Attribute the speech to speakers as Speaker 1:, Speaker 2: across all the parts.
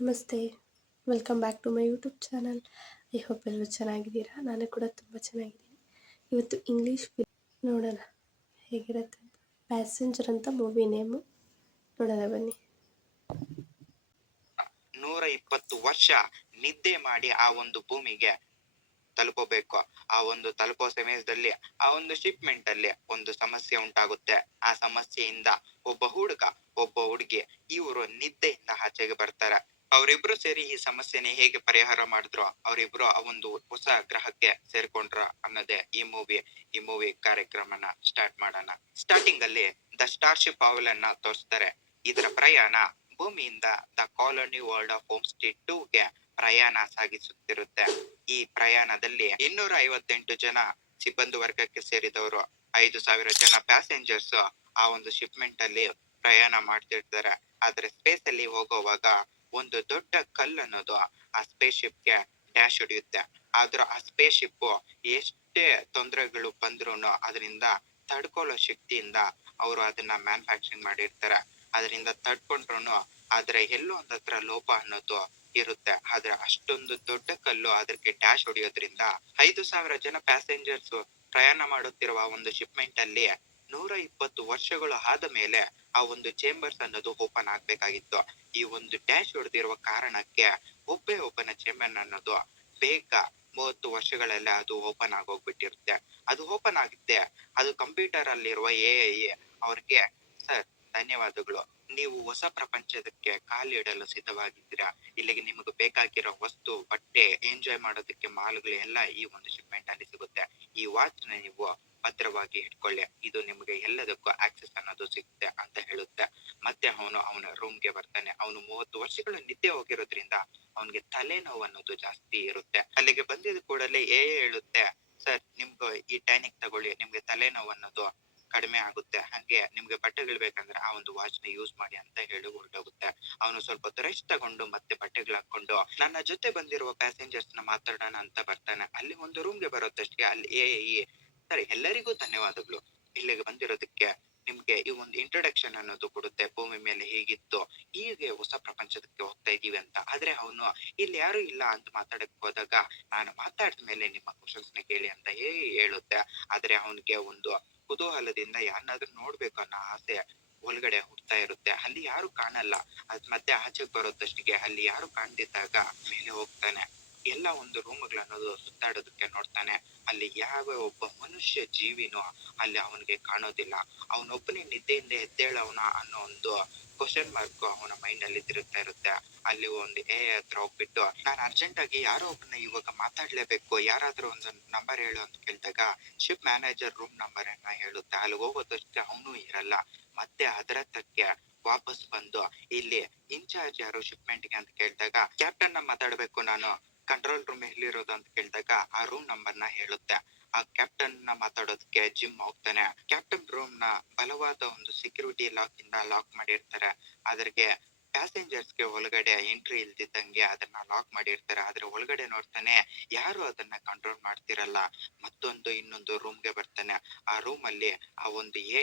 Speaker 1: ನಮಸ್ತೆ. Welcome back to my YouTube channel. I hope ಎಲ್ಲರೂ ಚೆನ್ನಾಗಿದ್ದೀರಾ? ನಾನು ಕೂಡ ತುಂಬ ಚೆನ್ನಾಗಿದ್ದೀನಿ. ಇವತ್ತು ಇಂಗ್ಲೀಷ್ ನೋಡೋಣ. ಹೇಗಿರುತ್ತೆ? ಪ್ಯಾಸೆಂಜರ್ ಅಂತ ಮೂವಿ ನೇಮು. ನೋಡೋಣ ಬನ್ನಿ.
Speaker 2: ನೂರ ಇಪ್ಪತ್ತು ವರ್ಷ ನಿದ್ದೆ ಮಾಡಿ ಆ ಒಂದು ಭೂಮಿಗೆ ತಲುಪಬೇಕು. ಆ ಒಂದು ತಲುಪೋ ಸಮಯದಲ್ಲಿ, ಆ ಒಂದು ಶಿಪ್ಮೆಂಟ್ ಅಲ್ಲಿ ಒಂದು ಸಮಸ್ಯೆ ಉಂಟಾಗುತ್ತೆ. ಆ ಸಮಸ್ಯೆಯಿಂದ ಒಬ್ಬ ಹುಡುಗ, ಒಬ್ಬ ಹುಡುಗಿ, ಇವರು ನಿದ್ದೆಯಿಂದ ಆಚೆಗೆ ಬರ್ತಾರೆ. ಅವರಿಬ್ರು ಸೇರಿ ಈ ಸಮಸ್ಯೆನ ಹೇಗೆ ಪರಿಹಾರ ಮಾಡಿದ್ರು, ಅವರಿಬ್ರು ಆ ಒಂದು ಹೊಸ ಗ್ರಹಕ್ಕೆ ಸೇರ್ಕೊಂಡ್ರ ಅನ್ನೋದೇ ಈ ಮೂವಿ ಈ ಮೂವಿ ಕಾರ್ಯಕ್ರಮನ ಸ್ಟಾರ್ಟ್ ಮಾಡೋಣ. ಸ್ಟಾರ್ಟಿಂಗ್ ಅಲ್ಲಿ ದ ಸ್ಟಾರ್ಶಿಪ್ ಅವಲನ್ನ ಅನ್ನ ತೋರಿಸ್ತಾರೆ. ಇದರ ಪ್ರಯಾಣ ಭೂಮಿಯಿಂದ the colony world of home state two ಗೆ ಪ್ರಯಾಣ ಸಾಗಿಸುತ್ತಿರುತ್ತೆ. ಈ ಪ್ರಯಾಣದಲ್ಲಿ ಇನ್ನೂರ ಐವತ್ತೆಂಟು ಜನ ಸಿಬ್ಬಂದಿ ವರ್ಗಕ್ಕೆ ಸೇರಿದವರು, ಐದು ಸಾವಿರ ಜನ ಪ್ಯಾಸೆಂಜರ್ಸ್ ಆ ಒಂದು ಶಿಪ್ಮೆಂಟ್ ಅಲ್ಲಿ ಪ್ರಯಾಣ ಮಾಡ್ತಿರ್ತಾರೆ. ಆದ್ರೆ ಸ್ಪೇಸ್ ಅಲ್ಲಿ ಹೋಗುವಾಗ ಒಂದು ದೊಡ್ಡ ಕಲ್ಲು ಅನ್ನೋದು ಆ ಸ್ಪೇಸ್ ಶಿಪ್ಗೆ ಡ್ಯಾಶ್ ಹೊಡೆಯುತ್ತೆ. ಆದ್ರೆ ಆ ಸ್ಪೇಸ್ ಶಿಪ್ ಎಷ್ಟೇ ತೊಂದರೆಗಳು ಬಂದ್ರು ಅದರಿಂದ ತಡ್ಕೊಳ್ಳೋ ಶಕ್ತಿಯಿಂದ ಅವರು ಅದನ್ನ ಮ್ಯಾನುಫ್ಯಾಕ್ಚರಿಂಗ್ ಮಾಡಿರ್ತಾರೆ. ಅದರಿಂದ ತಡ್ಕೊಂಡ್ರು ಆದ್ರೆ ಎಲ್ಲೋ ಒಂದ್ ಹತ್ರ ಲೋಪ ಅನ್ನೋದು ಇರುತ್ತೆ. ಆದ್ರೆ ಅಷ್ಟೊಂದು ದೊಡ್ಡ ಕಲ್ಲು ಅದಕ್ಕೆ ಡ್ಯಾಶ್ ಹೊಡೆಯೋದ್ರಿಂದ ಐದು ಸಾವಿರ ಜನ ಪ್ಯಾಸೆಂಜರ್ಸ್ ಪ್ರಯಾಣ ಮಾಡುತ್ತಿರುವ ಒಂದು ಶಿಪ್ಮೆಂಟ್ ಅಲ್ಲಿ ನೂರ ಇಪ್ಪತ್ತು ವರ್ಷಗಳು ಆದ ಮೇಲೆ ಆ ಒಂದು ಚೇಂಬರ್ಸ್ ಅನ್ನೋದು ಓಪನ್ ಆಗ್ಬೇಕಾಗಿತ್ತು. ಈ ಒಂದು ಡ್ಯಾಶ್ ಹೊಡೆದಿರುವ ಕಾರಣಕ್ಕೆ ಒಬ್ಬೇ ಒಬ್ಬನ ಚೇಂಬರ್ ಅನ್ನೋದು ಬೇಗ ಮೂವತ್ತು ವರ್ಷಗಳಲ್ಲೇ ಅದು ಓಪನ್ ಆಗೋಗ್ಬಿಟ್ಟಿರುತ್ತೆ. ಅದು ಓಪನ್ ಆಗುತ್ತೆ ಅದು ಕಂಪ್ಯೂಟರ್ ಅಲ್ಲಿರುವ ಎ ಅವ್ರಿಗೆ ಸರ್ ಧನ್ಯವಾದಗಳು. ನೀವು ಹೊಸ ಪ್ರಪಂಚದಕ್ಕೆ ಕಾಲಿಡಲು ಸಿದ್ಧವಾಗಿದ್ದೀರಾ? ಇಲ್ಲಿಗೆ ನಿಮಗೆ ಬೇಕಾಗಿರೋ ವಸ್ತು, ಬಟ್ಟೆ ಎಂಜಾಯ್ ಮಾಡೋದಕ್ಕೆ ಮಾಲ್ಗಳು ಎಲ್ಲ ಈ ಒಂದು ಶಿಪ್ಮೆಂಟ್ ಅಲ್ಲಿ ಸಿಗುತ್ತೆ. ಈ ವಾಚ್ನ ನೀವು ಭದ್ರವಾಗಿ ಇಟ್ಕೊಳ್ಳಿ. ಇದು ನಿಮಗೆ ಎಲ್ಲದಕ್ಕೂ ಆಕ್ಸೆಸ್ ಅನ್ನೋದು ಸಿಗುತ್ತೆ ಅಂತ ಹೇಳುತ್ತೆ. ಮತ್ತೆ ಅವನು ಅವನ ರೂಮ್ಗೆ ಬರ್ತಾನೆ. ಅವನು ಮೂವತ್ತು ವರ್ಷಗಳು ನಿದ್ದೆ ಹೋಗಿರೋದ್ರಿಂದ ಅವನಿಗೆ ತಲೆನೋವು ಅನ್ನೋದು ಜಾಸ್ತಿ ಇರುತ್ತೆ. ಅಲ್ಲಿಗೆ ಬಂದಿದ ಕೂಡಲೇ ಏ ಹೇಳುತ್ತೆ, ಸರ್, ನಿಮ್ಗೆ ಈ ಟ್ಯಾನಿಕ್ ತಗೊಳ್ಳಿ. ನಿಮ್ಗೆ ತಲೆನೋವು ಅನ್ನೋದು ಕಡಿಮೆ ಆಗುತ್ತೆ. ಹಾಗೆ ನಿಮ್ಗೆ ಬಟ್ಟೆಗಳು ಬೇಕಂದ್ರೆ ಆ ಒಂದು ವಾಚ್ನ ಯೂಸ್ ಮಾಡಿ ಅಂತ ಹೇಳಿ ಹೊರಟೋಗುತ್ತೆ. ಅವನು ಸ್ವಲ್ಪ ರೆಸ್ಟ್ ತಗೊಂಡು ಮತ್ತೆ ಬಟ್ಟೆಗಳು ಹಾಕೊಂಡು ನನ್ನ ಜೊತೆ ಬಂದಿರುವ ಪ್ಯಾಸೆಂಜರ್ಸ್ನ ಮಾತಾಡೋಣ ಅಂತ ಬರ್ತಾನೆ. ಅಲ್ಲಿ ಒಂದು ರೂಮ್ಗೆ ಬರೋದಷ್ಟೇ. ಅಲ್ಲಿ ಈ ಸರಿ, ಎಲ್ಲರಿಗೂ ಧನ್ಯವಾದಗಳು. ಇಲ್ಲಿಗೆ ಬಂದಿರೋದಕ್ಕೆ. ನಿಮ್ಗೆ ಈ ಒಂದು ಇಂಟ್ರೊಡಕ್ಷನ್ ಅನ್ನೋದು ಕೊಡುತ್ತೆ, ಭೂಮಿ ಮೇಲೆ ಹೇಗಿತ್ತು, ಹೀಗೆ ಹೊಸ ಪ್ರಪಂಚದಕ್ಕೆ ಹೋಗ್ತಾ ಇದೀವಿ ಅಂತ. ಆದ್ರೆ ಅವನು, ಇಲ್ಲಿ ಯಾರು ಇಲ್ಲ ಅಂತ ಮಾತಾಡಕ್ ಹೋದಾಗ, ನಾನು ಮಾತಾಡಿದ ಮೇಲೆ ನಿಮ್ಮ ಕ್ವಶನ್ಸ್ನ ಕೇಳಿ ಅಂತ ಹೇಗೆ ಹೇಳುತ್ತೆ. ಆದ್ರೆ ಅವನಿಗೆ ಒಂದು ಕುತೂಹಲದಿಂದ ಯಾರನ್ನಾದ್ರೂ ನೋಡ್ಬೇಕು ಅನ್ನೋ ಆಸೆ ಒಳಗಡೆ ಹುಡ್ತಾ ಇರುತ್ತೆ. ಅಲ್ಲಿ ಯಾರು ಕಾಣಲ್ಲ. ಅದ್ ಮತ್ತೆ ಆಚೆಗೆ ಬರೋದಷ್ಟಿಗೆ ಅಲ್ಲಿ ಯಾರು ಕಾಣ್ದಿದ್ದಾಗ ಮೇಲೆ ಹೋಗ್ತಾನೆ. ಎಲ್ಲ ಒಂದು ರೂಮ್ಗಳನ್ನೋದು ಸುತ್ತಾಡೋದಕ್ಕೆ ನೋಡ್ತಾನೆ. ಅಲ್ಲಿ ಯಾವ ಒಬ್ಬ ಮನುಷ್ಯ ಜೀವಿನೂ ಅಲ್ಲಿ ಅವನಿಗೆ ಕಾಣೋದಿಲ್ಲ. ಅವನೊಬ್ಬನೇ ನಿದ್ದೆಯಿಂದ ಎದ್ದೇಳವನ ಅನ್ನೋ ಒಂದು ಕ್ವಶನ್ ಮಾರ್ಕ್ ಅವನ ಮೈಂಡ್ ಅಲ್ಲಿ ತಿರುಗ್ತಾ ಇರುತ್ತೆ. ಅಲ್ಲಿ ಒಂದು ಎ ಹತ್ರ ಹೋಗ್ಬಿಟ್ಟು ನಾನು ಅರ್ಜೆಂಟ್ ಆಗಿ ಯಾರೋ ಒಬ್ಬನ ಇವಾಗ ಮಾತಾಡ್ಲೇಬೇಕು. ಯಾರಾದ್ರೂ ಒಂದು ನಂಬರ್ ಹೇಳು ಅಂತ ಕೇಳಿದಾಗ ಶಿಪ್ ಮ್ಯಾನೇಜರ್ ರೂಮ್ ನಂಬರ್ ಅನ್ನ ಹೇಳುತ್ತೆ. ಅಲ್ಲಿ ಹೋಗೋದಷ್ಟೇ ಅವನು ಇರಲ್ಲ. ಮತ್ತೆ ಅದರ ತಕ್ಕೆ ವಾಪಸ್ ಬಂದು, ಇಲ್ಲಿ ಇನ್ಚಾರ್ಜ್ ಯಾರು ಶಿಪ್ಮೆಂಟ್ಗೆ ಅಂತ ಕೇಳಿದಾಗ ಕ್ಯಾಪ್ಟನ್ನ ಮಾತಾಡ್ಬೇಕು ನಾನು. ಕಂಟ್ರೋಲ್ ರೂಮ್ ಎಲ್ಲಿರೋದು ಅಂತ ಕೇಳಿದಾಗ ಆ ರೂಮ್ ನಂಬರ್ನ ಹೇಳುತ್ತೆ. ಆ ಕ್ಯಾಪ್ಟನ್ನ ಮಾತಾಡೋದಕ್ಕೆ ಜಿಮ್ ಹೋಗ್ತಾನೆ. ಕ್ಯಾಪ್ಟನ್ ರೂಮ್ನ ಬಲವಾದ ಒಂದು ಸೆಕ್ಯೂರಿಟಿ ಲಾಕ್ ಇಂದ ಲಾಕ್ ಮಾಡಿರ್ತಾರೆ. ಅದ್ರಿಗೆ ಪ್ಯಾಸೆಂಜರ್ಸ್ಗೆ ಒಳಗಡೆ ಎಂಟ್ರಿ ಇಲ್ದಿದ್ದಂಗೆ ಅದನ್ನ ಲಾಕ್ ಮಾಡಿರ್ತಾರೆ. ಆದ್ರೆ ಒಳಗಡೆ ನೋಡ್ತಾನೆ ಯಾರು ಅದನ್ನ ಕಂಟ್ರೋಲ್ ಮಾಡ್ತಿರಲ್ಲ. ಮತ್ತೊಂದು ಇನ್ನೊಂದು ರೂಮ್ಗೆ ಬರ್ತಾನೆ. ಆ ರೂಮ್ ಅಲ್ಲಿ ಆ ಒಂದು ಎ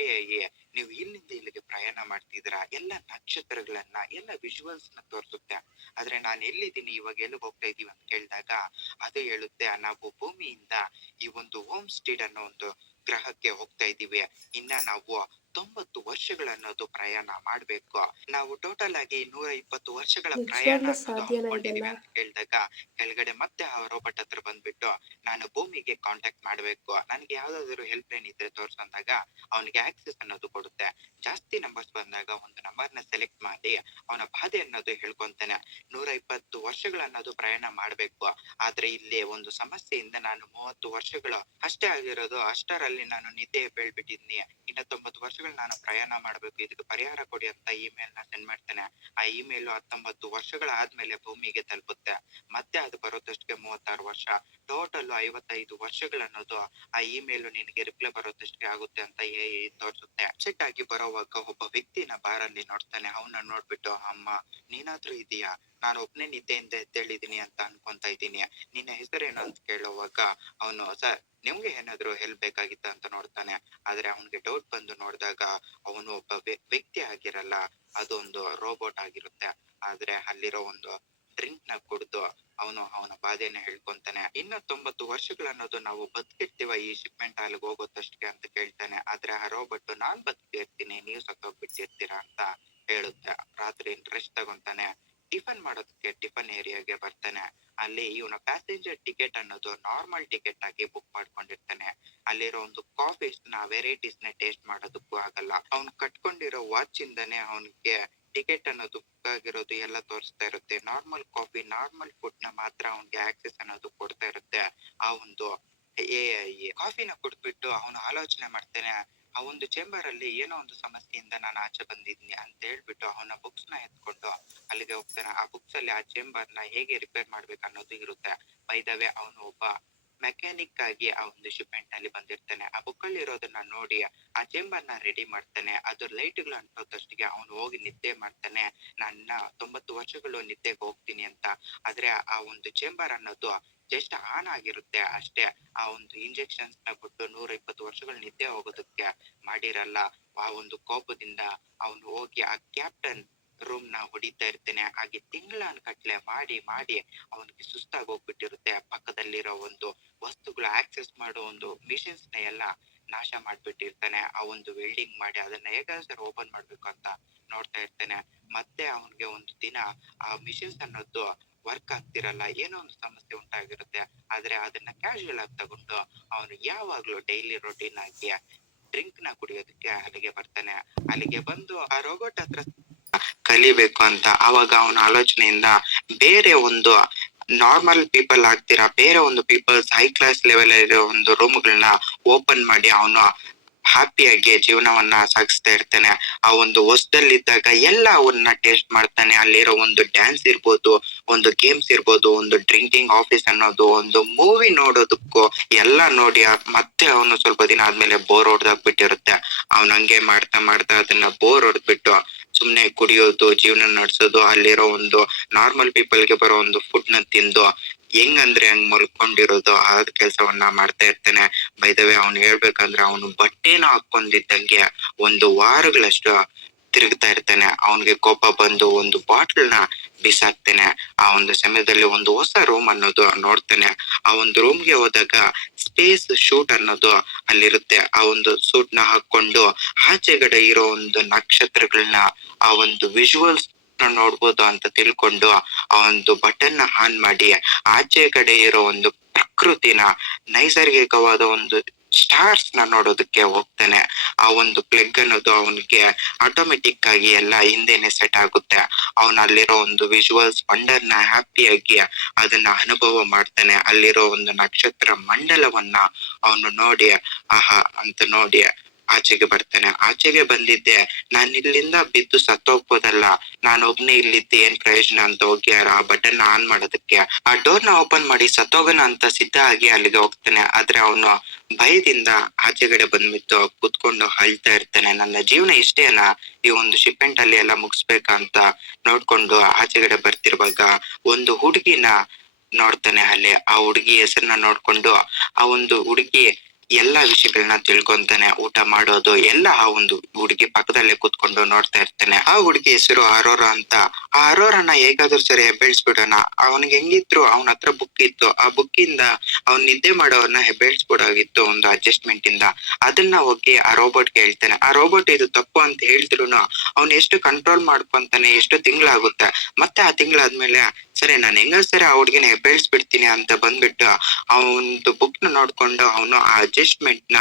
Speaker 2: ನೀವು ಇಲ್ಲಿಂದ ಇಲ್ಲಿಗೆ ಪ್ರಯಾಣ ಮಾಡ್ತಿದ್ರ ಎಲ್ಲ ನಕ್ಷತ್ರಗಳನ್ನ, ಎಲ್ಲ ವಿಜುವಲ್ಸ್ನ ತೋರಿಸುತ್ತೆ. ಆದ್ರೆ ನಾನು ಎಲ್ಲಿದ್ದೀನಿ, ಇವಾಗ ಎಲ್ಲಿ ಹೋಗ್ತಾ ಇದೀವಿ ಅಂತ ಕೇಳಿದಾಗ ಅದು ಹೇಳುತ್ತೆ, ನಾವು ಭೂಮಿಯಿಂದ ಈ ಒಂದು ಹೋಮ್ ಸ್ಟೇಡ್ ಅನ್ನೋ ಒಂದು ಗ್ರಹಕ್ಕೆ ಹೋಗ್ತಾ ಇದೀವಿ ಇನ್ನ ನಾವು ತೊಂಬತ್ತು ವರ್ಷಗಳನ್ನೋದು ಪ್ರಯಾಣ ಮಾಡ್ಬೇಕು. ನಾವು ಟೋಟಲ್ ಆಗಿ ನೂರ ಇಪ್ಪತ್ತು ವರ್ಷಗಳ ಪ್ರಯಾಣ
Speaker 1: ಹೇಳಿದಾಗ
Speaker 2: ಅನ್ನೋದು ಅಂತ ಕೇಳಿದಾಗ ಕೆಳಗಡೆ ಮತ್ತೆ ಆ ರೋಬೋಟ್ ಹತ್ರ ಬಂದ್ಬಿಟ್ಟು ನಾನು ಭೂಮಿಗೆ ಕಾಂಟ್ಯಾಕ್ಟ್ ಮಾಡ್ಬೇಕು. ನನಗೆ ಯಾವ್ದಾದ್ರು ಹೆಲ್ಪ್ ಲೈನ್ ಇದ್ರೆ ತೋರ್ಸಂದಾಗ ಅವನಿಗೆ ಆಕ್ಸೆಸ್ ಅನ್ನೋದು ಕೊಡುತ್ತೆ. ಜಾಸ್ತಿ ನಂಬರ್ಸ್ ಬಂದಾಗ ಒಂದು ನಂಬರ್ನ ಸೆಲೆಕ್ಟ್ ಮಾಡಿ ಅವನ ಬಾಧೆ ಅನ್ನೋದು ಹೇಳ್ಕೊಂತಾನೆ. ನೂರ ಇಪ್ಪತ್ತು ವರ್ಷಗಳನ್ನೋದು ಪ್ರಯಾಣ ಮಾಡ್ಬೇಕು. ಆದ್ರೆ ಇಲ್ಲಿ ಒಂದು ಸಮಸ್ಯೆಯಿಂದ ನಾನು ಮೂವತ್ತು ವರ್ಷಗಳು ಅಷ್ಟೇ ಆಗಿರೋದು. ಅಷ್ಟರಲ್ಲಿ ನಾನು ನಿದ್ದೆ ಬೀಳ್ಬಿಟ್ಟಿದ್ನಿ. ಇನ್ನ ತೊಂಬತ್ತು ವರ್ಷಗಳು ನಾನು ಪ್ರಯಾಣ ಮಾಡಬೇಕು, ಇದಕ್ಕೆ ಪರಿಹಾರ ಕೊಡಿ ಅಂತ ಇಮೇಲ್ನ ಸೆಂಡ್ ಮಾಡ್ತೇನೆ. ಆ ಇಮೇಲ್ ಹತ್ತೊಂಬತ್ತು ವರ್ಷಗಳ ಆದ್ಮೇಲೆ ಭೂಮಿಗೆ ತಲುಪುತ್ತೆ. ಮತ್ತೆ ಅದು ಬರೋದಷ್ಟಕ್ಕೆ ಮೂವತ್ತಾರು ವರ್ಷ. ಟೋಟಲ್ ಐವತ್ತೈದು ವರ್ಷಗಳನ್ನೋದು ಆ ಇಮೇಲ್ ನಿನಗೆ ರಿಪ್ಲೈ ಬರೋದಷ್ಟಕ್ಕೆ ಆಗುತ್ತೆ ಅಂತ ಎ ತೋರಿಸುತ್ತೆ. ಅಪ್ಸೆಟ್ ಆಗಿ ಬರೋವಾಗ ಒಬ್ಬ ವ್ಯಕ್ತಿನ ಬಾರಲ್ಲಿ ನೋಡ್ತಾನೆ. ಅವನ್ನ ನೋಡ್ಬಿಟ್ಟು, ಅಮ್ಮ, ನೀನಾದ್ರೂ ಇದೆಯಾ? ನಾನು ಒಬ್ನೇ ನಿದ್ದೆಯಿಂದ ಎದ್ದೇಳಿದೀನಿ ಅಂತ ಅನ್ಕೊಂತ ಇದ್ದೀನಿ. ನಿನ್ನ ಹೆಸರೇನು? ಅಂತ ಕೇಳುವಾಗ ಅವನು, ಸರ್ ನಿಮ್ಗೆ ಏನಾದ್ರು ಹೆಲ್ಪ್ ಬೇಕಾಗಿತ್ತ ಅಂತ ನೋಡ್ತಾನೆ. ಆದ್ರೆ ಅವನಿಗೆ ಡೌಟ್ ಬಂದು ನೋಡಿದಾಗ ಅವನು ಒಬ್ಬ ವ್ಯಕ್ತಿ ಆಗಿರಲ್ಲ, ಅದೊಂದು ರೋಬೋಟ್ ಆಗಿರುತ್ತೆ. ಆದ್ರೆ ಅಲ್ಲಿರೋ ಒಂದು ಡ್ರಿಂಕ್ನ ಕುಡ್ದು ಅವನು ಅವನ ಬಾಧೆನ ಹೇಳ್ಕೊಂತಾನೆ. ಇನ್ನ ತೊಂಬತ್ತು ವರ್ಷಗಳನ್ನೋದು ನಾವು ಬದುಕಿರ್ತೀವ ಈ ಶಿಪ್ಮೆಂಟ್ ಅಲ್ಲಿಗೆ ಹೋಗೋದಷ್ಟಕ್ಕೆ ಅಂತ ಕೇಳ್ತಾನೆ. ಆದ್ರೆ ಆ ರೋಬೋಟ್ ನಾನ್ ಬದುಕಿರ್ತೀನಿ, ನೀವು ಸತ್ತೋಗ್ಬಿಟ್ಟಿರ್ತೀರಾ ಅಂತ ಹೇಳುತ್ತೆ. ರಾತ್ರಿ ರೆಸ್ಟ್ ತಗೊಂತಾನೆ. ಟಿಫನ್ ಮಾಡೋದಕ್ಕೆ ಟಿಫನ್ ಏರಿಯಾಗೆ ಬರ್ತಾನೆ. ಅಲ್ಲಿ ಇವನ ಪ್ಯಾಸೆಂಜರ್ ಟಿಕೆಟ್ ಅನ್ನೋದು ನಾರ್ಮಲ್ ಟಿಕೆಟ್ ಆಗಿ ಬುಕ್ ಮಾಡ್ಕೊಂಡಿರ್ತಾನೆ. ಅಲ್ಲಿರೋ ಒಂದು ಕಾಫೀಸ್ನ ವೆರೈಟೀಸ್ನ ಟೇಸ್ಟ್ ಮಾಡೋದಕ್ಕೂ ಆಗಲ್ಲ. ಅವ್ನ್ ಕಟ್ಕೊಂಡಿರೋ ವಾಚ್ ಇಂದಾನೆ ಅವನಿಗೆ ಟಿಕೆಟ್ ಅನ್ನೋದು ಬುಕ್ ಆಗಿರೋದು ಎಲ್ಲ ತೋರಿಸ್ತಾ ಇರುತ್ತೆ. ನಾರ್ಮಲ್ ಕಾಫಿ ನಾರ್ಮಲ್ ಫುಡ್ನ ಮಾತ್ರ ಅವನ್ಗೆ ಆಕ್ಸೆಸ್ ಅನ್ನೋದು ಕೊಡ್ತಾ ಇರುತ್ತೆ. ಆ ಒಂದು ಕಾಫಿನ ಕುಡ್ದ್ಬಿಟ್ಟು ಅವನು ಆಲೋಚನೆ ಮಾಡ್ತಾನೆ ಆ ಒಂದು ಚೇಂಬರ್ ಅಲ್ಲಿ ಏನೋ ಒಂದು ಸಮಸ್ಯೆಯಿಂದ ನಾನು ಆಚೆ ಬಂದಿದ್ದೀನಿ ಅಂತ ಹೇಳ್ಬಿಟ್ಟು ಅವನ ಬುಕ್ಸ್ನ ಎತ್ಕೊಂಡು ಅಲ್ಲಿಗೆ ಹೋಗ್ತಾನೆ. ಆ ಬುಕ್ಸ್ ಅಲ್ಲಿ ಆ ಚೇಂಬರ್ನ ಹೇಗೆ ರಿಪೇರ್ ಮಾಡ್ಬೇಕು ಅನ್ನೋದು ಇರುತ್ತೆ. ಬೈದವೆ ಅವನು ಒಬ್ಬ ಮೆಕ್ಯಾನಿಕ್ ಆಗಿ ಆ ಒಂದು ಶಿಪ್ಮೆಂಟ್ನಲ್ಲಿ ಬಂದಿರ್ತಾನೆ. ಆ ಬುಕ್ ಅಲ್ಲಿ ಇರೋದನ್ನ ನೋಡಿ ಆ ಚೇಂಬರ್ನ ರೆಡಿ ಮಾಡ್ತಾನೆ. ಅದ್ರ ಲೈಟ್ಗಳು ಅಂಟೋದಷ್ಟಿಗೆ ಅವನು ಹೋಗಿ ನಿದ್ದೆ ಮಾಡ್ತಾನೆ. ನನ್ನ ತೊಂಬತ್ತು ವರ್ಷಗಳು ನಿದ್ದೆಗೆ ಹೋಗ್ತೀನಿ ಅಂತ. ಆದ್ರೆ ಆ ಒಂದು ಚೇಂಬರ್ ಅನ್ನೋದು ಜಸ್ಟ್ ಆನ್ ಆಗಿರುತ್ತೆ ಅಷ್ಟೇ. ಆ ಒಂದು ಇಂಜೆಕ್ಷನ್ಸ್ನ ಕೊಟ್ಟು ನೂರ ಇಪ್ಪತ್ತು ವರ್ಷಗಳು ನಿದ್ದೆ ಹೋಗೋದಕ್ಕೆ ಮಾಡಿರಲ್ಲ. ಆ ಒಂದು ಕೋಪದಿಂದ ಅವನು ಹೋಗಿ ಆ ಕ್ಯಾಪ್ಟನ್ ರೂಮ್ನ ಹೊಡಿತಾ ಇರ್ತೇನೆ. ಹಾಗೆ ತಿಂಗಳ ಕಟ್ಲೆ ಮಾಡಿ ಮಾಡಿ ಅವನಿಗೆ ಸುಸ್ತಾಗಿ ಹೋಗ್ಬಿಟ್ಟಿರುತ್ತೆ. ಪಕ್ಕದಲ್ಲಿರೋ ಒಂದು ವಸ್ತುಗಳು ಆಕ್ಸೆಸ್ ಮಾಡೋ ಒಂದು ಮಿಷಿನ್ಸ್ನ ಎಲ್ಲ ನಾಶ ಮಾಡ್ಬಿಟ್ಟಿರ್ತಾನೆ. ಆ ಒಂದು ವೆಲ್ಡಿಂಗ್ ಮಾಡಿ ಅದನ್ನ ಹೇಗಾದ್ರೂ ಓಪನ್ ಮಾಡ್ಬೇಕು ಅಂತ ನೋಡ್ತಾ ಇರ್ತಾನೆ. ಮತ್ತೆ ಅವನಿಗೆ ಒಂದು ದಿನ ಆ ಮಿಷಿನ್ಸ್ ಅನ್ನೋದು ವರ್ಕ್ ಆಗ್ತಿರಲ್ಲ, ಏನೋ ಒಂದು ಸಮಸ್ಯೆ ಉಂಟಾಗಿರುತ್ತೆ. ಆದ್ರೆ ಅದನ್ನ ಕ್ಯಾಶುಯಲ್ ಆಗಿ ತಗೊಂಡು ಅವನು ಯಾವಾಗ್ಲೂ ಡೈಲಿ ರೊಟೀನ್ ಆಗಿ ಡ್ರಿಂಕ್ನ ಕುಡಿಯೋದಕ್ಕೆ ಅಲ್ಲಿಗೆ ಬರ್ತಾನೆ. ಅಲ್ಲಿಗೆ ಬಂದು ಆ ರೋಬೋಟ್ ಹತ್ರ ಕಲಿಬೇಕು ಅಂತ ಅವಾಗ ಅವನ ಆಲೋಚನೆಯಿಂದ ಬೇರೆ ಒಂದು ನಾರ್ಮಲ್ ಪೀಪಲ್ ಆಗ್ತಿರ? ಬೇರೆ ಒಂದು ಪೀಪಲ್ಸ್ ಹೈ ಕ್ಲಾಸ್ ಲೆವೆಲ್ ಇರೋ ಒಂದು ರೂಮ್ಗಳನ್ನ ಓಪನ್ ಮಾಡಿ ಅವನು ಹ್ಯಾಪಿಯಾಗಿ ಜೀವನವನ್ನ ಸಾಗಿಸ್ತಾ ಇರ್ತಾನೆ. ಆ ಒಂದು ಹೊಸದಲ್ಲಿದ್ದಾಗ ಎಲ್ಲ ಅವನ್ನ ಟೇಸ್ಟ್ ಮಾಡ್ತಾನೆ. ಅಲ್ಲಿರೋ ಒಂದು ಡ್ಯಾನ್ಸ್ ಇರ್ಬೋದು, ಒಂದು ಗೇಮ್ಸ್ ಇರ್ಬೋದು, ಒಂದು ಡ್ರಿಂಕಿಂಗ್ ಆಫೀಸ್ ಅನ್ನೋದು, ಒಂದು ಮೂವಿ ನೋಡೋದಕ್ಕೂ ಎಲ್ಲ ನೋಡಿ ಮತ್ತೆ ಅವನು ಸ್ವಲ್ಪ ದಿನ ಆದ್ಮೇಲೆ ಬೋರ್ ಹೊಡೆದಾಗ್ಬಿಟ್ಟಿರುತ್ತೆ. ಅವ್ನ ಹಂಗೆ ಮಾಡ್ತಾ ಮಾಡ್ತಾ ಅದನ್ನ ಬೋರ್ ಹೊಡೆದ್ಬಿಟ್ಟು ಸುಮ್ನೆ ಕುಡಿಯೋದು, ಜೀವನ ನಡೆಸೋದು, ಅಲ್ಲಿರೋ ಒಂದು ನಾರ್ಮಲ್ ಪೀಪಲ್ಗೆ ಬರೋ ಒಂದು ಫುಡ್ನ ತಿಂದು ಹೆಂಗಂದ್ರೆ ಹಂಗ್ ಮಲ್ಕೊಂಡಿರೋದು ಆ ಕೆಲಸವನ್ನ ಮಾಡ್ತಾ ಇರ್ತಾನೆ. ಬೈದವೆ ಅವ್ನು ಹೇಳ್ಬೇಕಂದ್ರೆ ಅವನು ಬಟ್ಟೆನ ಹಾಕೊಂಡಿದ್ದಂಗೆ ಒಂದು ವಾರಗಳಷ್ಟು ತಿರುಗ್ತಾ ಇರ್ತಾನೆ. ಅವನಿಗೆ ಕೋಪ ಬಂದು ಒಂದು ಬಾಟ್ಲ್ನ ಬಿಸಾಕ್ತಾನೆ. ಆ ಒಂದು ಸಮಯದಲ್ಲಿ ಒಂದು ಹೊಸ ರೂಮ್ ಅನ್ನೋದು ನೋಡ್ತೇನೆ. ಆ ಒಂದು ರೂಮ್ಗೆ ಹೋದಾಗ ಸ್ಪೇಸ್ ಶೂಟ್ ಅನ್ನೋದು ಅಲ್ಲಿರುತ್ತೆ. ಆ ಒಂದು ಸೂಟ್ನ ಹಾಕೊಂಡು ಆಚೆಗಡೆ ಇರೋ ಒಂದು ನಕ್ಷತ್ರಗಳನ್ನ, ಆ ಒಂದು ವಿಜುವಲ್ಸ್ ನೋಡ್ಬೋದು ಅಂತ ತಿಳ್ಕೊಂಡು ಆ ಒಂದು ಬಟನ್ನ ಆನ್ ಮಾಡಿ ಆಚೆ ಕಡೆ ಇರೋ ಒಂದು ಪ್ರಕೃತಿನ, ನೈಸರ್ಗಿಕವಾದ ಒಂದು ಸ್ಟಾರ್ಸ್ನ ನೋಡೋದಕ್ಕೆ ಹೋಗ್ತಾನೆ. ಆ ಒಂದು ಪ್ಲಗ್ ಅನ್ನೋದು ಅವನಿಗೆ ಆಟೋಮೆಟಿಕ್ ಆಗಿ ಎಲ್ಲ ಹಿಂದೆನೆ ಸೆಟ್ ಆಗುತ್ತೆ. ಅವನ ಅಲ್ಲಿರೋ ಒಂದು ವಿಜುವಲ್ಸ್ ವಂಡರ್ನ ಹ್ಯಾಪಿಯಾಗಿ ಅದನ್ನ ಅನುಭವ ಮಾಡ್ತಾನೆ. ಅಲ್ಲಿರೋ ಒಂದು ನಕ್ಷತ್ರ ಮಂಡಲವನ್ನ ಅವನು ನೋಡಿ, ಆಹಾ ಅಂತ ನೋಡಿ ಆಚೆಗೆ ಬರ್ತಾನೆ, ಆಚೆಗೆ ಬಂದಿದ್ದೆ. ನಾನು ಇಲ್ಲಿಂದ ಬಿದ್ದು ಸತ್ತೋಗ್ಬೋದಲ್ಲ. ನಾನು ಒಬ್ನೇ ಇಲ್ಲಿದ್ದೆ, ಏನ್ ಪ್ರಯೋಜನ ಅಂತ ಹೋಗಿ ಆ ಬಟನ್ ಆನ್ ಮಾಡೋದಕ್ಕೆ. ಆ ಡೋರ್ನ ಓಪನ್ ಮಾಡಿ ಸತ್ತೋಗೋಣ ಅಂತ ಸಿದ್ಧ ಆಗಿ ಅಲ್ಲಿಗೆ ಹೋಗ್ತಾನೆ. ಆದ್ರೆ ಅವನು ಭಯದಿಂದ ಆಚೆಗಡೆ ಬಂದ್ಬಿಟ್ಟು ಕುತ್ಕೊಂಡು ಅಳ್ತಾ ಇರ್ತಾನೆ. ನನ್ನ ಜೀವನ ಇಷ್ಟೇನಾ ಈ ಒಂದು ಶಿಪೆಂಟ್ ಅಲ್ಲಿ ಎಲ್ಲ ಮುಗಿಸ್ಬೇಕಂತ ನೋಡ್ಕೊಂಡು ಆಚೆಗಡೆ ಬರ್ತಿರುವಾಗ ಒಂದು ಹುಡುಗಿನ ನೋಡ್ತಾನೆ ಅಲ್ಲಿ. ಆ ಹುಡುಗಿ ಹೆಸರನ್ನ ನೋಡ್ಕೊಂಡು ಆ ಒಂದು ಹುಡುಗಿ ಎಲ್ಲಾ ವಿಷಯಗಳನ್ನ ತಿಳ್ಕೊಂತಾನೆ, ಊಟ ಮಾಡೋದು, ಎಲ್ಲ ಆ ಒಂದು ಹುಡುಗಿ ಪಕ್ಕದಲ್ಲೇ ಕೂತ್ಕೊಂಡು ನೋಡ್ತಾ ಇರ್ತಾನೆ. ಆ ಹುಡುಗಿ ಹೆಸರು ಆರೋರ ಅಂತ. ಆ ಅರೋರನ ಹೇಗಾದ್ರೂ ಸರಿ ಹೆಬ್ಬೆಳ್ಸ್ಬಿಡೋಣ. ಅವನಿಗೆ ಹೆಂಗಿದ್ರು ಅವನ ಹತ್ರ ಬುಕ್ ಇತ್ತು. ಆ ಬುಕ್ ಇಂದ ಅವ್ನ್ ನಿದ್ದೆ ಮಾಡೋವನ್ನ ಹೆಬ್ಬೆಳ್ಸ್ಬಿಡೋಗಿತ್ತು ಒಂದು ಅಡ್ಜಸ್ಟ್ಮೆಂಟ್ ಇಂದ. ಅದನ್ನ ಹೋಗಿ ಆ ರೋಬೋಟ್ ಹೇಳ್ತಾನೆ. ಆ ರೋಬೋಟ್ ಇದು ತಪ್ಪು ಅಂತ ಹೇಳ್ತಿರು ಅವ್ನ್ ಎಷ್ಟು ಕಂಟ್ರೋಲ್ ಮಾಡ್ಕೊಂತಾನೆ, ಎಷ್ಟು ತಿಂಗಳಾಗುತ್ತೆ. ಮತ್ತೆ ಆ ತಿಂಗಳಾದ್ಮೇಲೆ ಸರಿ, ನಾನು ಹೆಂಗ ಸರಿ ಆ ಹುಡುಗಿನ ಬೆಳೆಸ್ಬಿಡ್ತೀನಿ ಅಂತ ಬಂದ್ಬಿಟ್ಟು ಅವನದು ಬುಕ್ನ ನೋಡ್ಕೊಂಡು ಅವನು ಆ ಅಡ್ಜಸ್ಟ್ಮೆಂಟ್ನ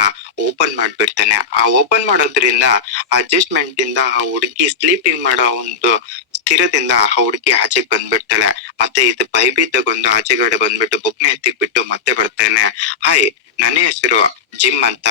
Speaker 2: ಓಪನ್ ಮಾಡ್ಬಿಡ್ತಾನೆ. ಆ ಓಪನ್ ಮಾಡೋದ್ರಿಂದ ಅಡ್ಜಸ್ಟ್ಮೆಂಟ್ ಇಂದ ಆ ಹುಡುಗಿ ಸ್ಲೀಪಿಂಗ್ ಮಾಡೋ ಒಂದು ಸ್ಥಿರದಿಂದ ಆ ಹುಡುಗಿ ಆಚೆಗೆ ಬಂದ್ಬಿಡ್ತಾಳೆ. ಮತ್ತೆ ಇದು ಭಯಭೀತ ತಗೊಂಡು ಆಚೆಗಡೆ ಬಂದ್ಬಿಟ್ಟು ಬುಕ್ನ ಎತ್ತಿಕ್ಬಿಟ್ಟು ಮತ್ತೆ ಬರ್ತಾನೆ. ಹಾಯ್ ನನ್ನ ಹೆಸರು ಜಿಮ್ ಅಂತ.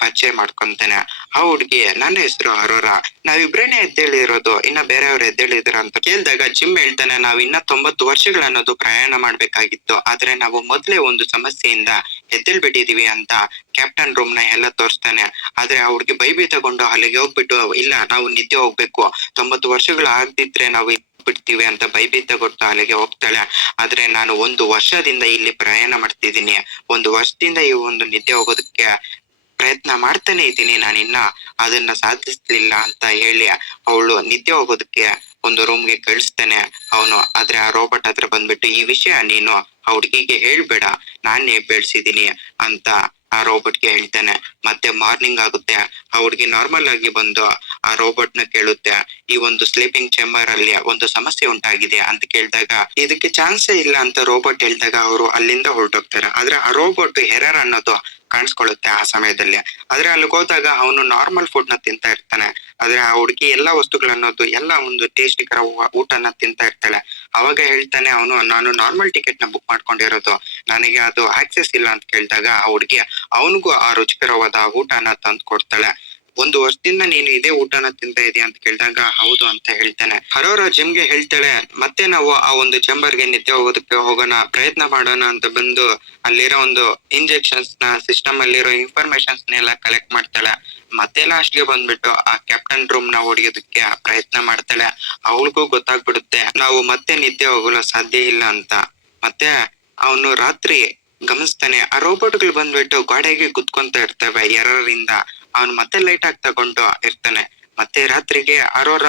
Speaker 2: ಪರಿಚಯ ಮಾಡ್ಕೊಂತಾನೆ. ಆ ಹುಡ್ಗಿ, ನನ್ನ ಹೆಸರು ಅರೋರಾ. ನಾವಿಬ್ರೇನೆ ಎದ್ದೇಳಿರೋದು, ಇನ್ನ ಬೇರೆಯವ್ರು ಎದ್ದೇಳಿದ್ರ ಅಂತ ಕೇಳಿದಾಗ ಜಿಮ್ ಹೇಳ್ತಾನೆ, ನಾವ್ ಇನ್ನ ತೊಂಬತ್ತು ವರ್ಷಗಳ ಅನ್ನೋದು ಪ್ರಯಾಣ ಮಾಡ್ಬೇಕಾಗಿತ್ತು. ಆದ್ರೆ ನಾವು ಮೊದ್ಲೇ ಒಂದು ಸಮಸ್ಯೆಯಿಂದ ಎದ್ದೇಳ್ಬಿಟ್ಟಿದೀವಿ ಅಂತ ಕ್ಯಾಪ್ಟನ್ ರೂಮ್ನ ಎಲ್ಲ ತೋರಿಸ್ತಾನೆ. ಆದ್ರೆ ಆ ಬೈಬಿ ತಗೊಂಡು ಅಲ್ಲಿಗೆ ಹೋಗ್ಬಿಟ್ಟು, ಇಲ್ಲ, ನಾವು ನಿದ್ದೆ ಹೋಗ್ಬೇಕು. ತೊಂಬತ್ತು ವರ್ಷಗಳು ಆಗ್ದಿದ್ರೆ ನಾವು ಬಿಡ್ತೀವಿ ಅಂತ ಭಯಭೀತ ಕೊಟ್ಟು ಅಲ್ಲಿಗೆ ಹೋಗ್ತಾಳೆ. ಆದ್ರೆ ನಾನು ಒಂದು ವರ್ಷದಿಂದ ಇಲ್ಲಿ ಪ್ರಯಾಣ ಮಾಡ್ತಿದ್ದೀನಿ. ಒಂದು ವರ್ಷದಿಂದ ಈ ಒಂದು ನಿದ್ದೆ ಹೋಗೋದಕ್ಕೆ ಪ್ರಯತ್ನ ಮಾಡ್ತಾನೆ ಇದ್ದೀನಿ ನಾನಿನ್ನ ಅದನ್ನ ಸಾಧಿಸ್ಲಿಲ್ಲ ಅಂತ ಹೇಳಿ ಅವಳು ನಿದ್ದೆ ಹೋಗೋದಕ್ಕೆ ಒಂದು ರೂಮ್ಗೆ ಕಳಿಸ್ತಾನೆ. ಅವನು ಆದ್ರೆ ಆ ರೋಬೋಟ್ ಹತ್ರ ಬಂದ್ಬಿಟ್ಟು, ಈ ವಿಷಯ ನೀನು ಆ ಹುಡುಗಿಗೆ ಹೇಳ್ಬೇಡ, ನಾನೇ ಬೆಳ್ಸಿದೀನಿ ಅಂತ ಆ ರೋಬೋಟ್ಗೆ ಹೇಳ್ತಾನೆ. ಮತ್ತೆ ಮಾರ್ನಿಂಗ್ ಆಗುತ್ತೆ. ಆ ಹುಡುಗಿ ನಾರ್ಮಲ್ ಆಗಿ ಬಂದು ಆ ರೋಬೋಟ್ನ ಕೇಳುತ್ತೆ. ಈ ಒಂದು ಸ್ಲೀಪಿಂಗ್ ಚೇಂಬರ್ ಅಲ್ಲಿ ಒಂದು ಸಮಸ್ಯೆ ಉಂಟಾಗಿದೆ ಅಂತ ಕೇಳಿದಾಗ, ಇದಕ್ಕೆ ಚಾನ್ಸೇ ಇಲ್ಲ ಅಂತ ರೋಬೋಟ್ ಹೇಳಿದಾಗ, ಅವರು ಅಲ್ಲಿಂದ ಹೊರಟೋಗ್ತಾರೆ. ಆದ್ರೆ ಆ ರೋಬೋಟ್ ಹೆರರ್ ಅನ್ನೋದು ಕಾಣಿಸ್ಕೊಳ್ಳುತ್ತೆ ಆ ಸಮಯದಲ್ಲಿ. ಆದ್ರೆ ಅಲ್ಲಿಗೆ ಹೋದಾಗ ಅವನು ನಾರ್ಮಲ್ ಫುಡ್ನ ತಿಂತಾ ಇರ್ತಾನೆ. ಆದ್ರೆ ಆ ಹುಡುಗಿ ಎಲ್ಲಾ ವಸ್ತುಗಳನ್ನೋದು ಎಲ್ಲ ಒಂದು ಟೇಸ್ಟಿಕರ ಊಟನ ತಿಂತಾ ಇರ್ತಾಳೆ. ಅವಾಗ ಹೇಳ್ತಾನೆ ಅವನು, ನಾನು ನಾರ್ಮಲ್ ಟಿಕೆಟ್ನ ಬುಕ್ ಮಾಡ್ಕೊಂಡಿರೋದು. ನನಗೆ ಅದು ಆಕ್ಸೆಸ್ ಇಲ್ಲ ಅಂತ ಕೇಳಿದಾಗ ಆ ಹುಡುಗಿ, ಅವನಿಗೂ ಆ ರುಚಿಕರವಾದ ಊಟನ ತಂದು ಕೊಡ್ತಾಳೆ ಒಂದು ವರ್ಷದಿಂದ ನೀನು ಇದೇ ಊಟನ ತಿಂತಾ ಇದೀಯ ಅಂತ ಕೇಳಿದಾಗ, ಹೌದು ಅಂತ ಹೇಳ್ತಾನೆ. ಹರೋರ ಜಿಮ್ಗೆ ಹೇಳ್ತಾಳೆ, ಮತ್ತೆ ನಾವು ಆ ಒಂದು ಚೇಂಬರ್ಗೆ ನಿದ್ದೆ ಹೋಗೋದಕ್ಕೆ ಹೋಗೋಣ, ಪ್ರಯತ್ನ ಮಾಡೋಣ ಅಂತ ಬಂದು ಅಲ್ಲಿರೋ ಒಂದು ಇಂಜೆಕ್ಷನ್ಸ್ನ ಸಿಸ್ಟಮ್ ಅಲ್ಲಿರೋ ಇನ್ಫಾರ್ಮೇಶನ್ಸ್ ನೆಲ್ಲ ಕಲೆಕ್ಟ್ ಮಾಡ್ತಾಳೆ. ಮತ್ತೆ ಲಾಸ್ಟ್ಗೆ ಬಂದ್ಬಿಟ್ಟು ಆ ಕ್ಯಾಪ್ಟನ್ ರೂಮ್ನ ಹೊಡಿಯೋದಕ್ಕೆ ಪ್ರಯತ್ನ ಮಾಡ್ತಾಳೆ. ಅವಳಿಗೂ ಗೊತ್ತಾಗ್ಬಿಡುತ್ತೆ, ನಾವು ಮತ್ತೆ ನಿದ್ದೆ ಹೋಗಲು ಸಾಧ್ಯ ಇಲ್ಲ ಅಂತ. ಮತ್ತೆ ಅವನು ರಾತ್ರಿ ಗಮನಿಸ್ತಾನೆ, ಆ ರೋಬೋಟ್ಗಳು ಬಂದ್ಬಿಟ್ಟು ಗೋಡೆಗೆ ಕುತ್ಕೊಂತ ಇರ್ತವೆ ಎರರಿಂದ ಅವನು ಮತ್ತೆ ಲೈಟ್ ಆಗಿ ತಗೊಂಡು ಇರ್ತಾನೆ. ಮತ್ತೆ ರಾತ್ರಿಗೆ ಅರೋರ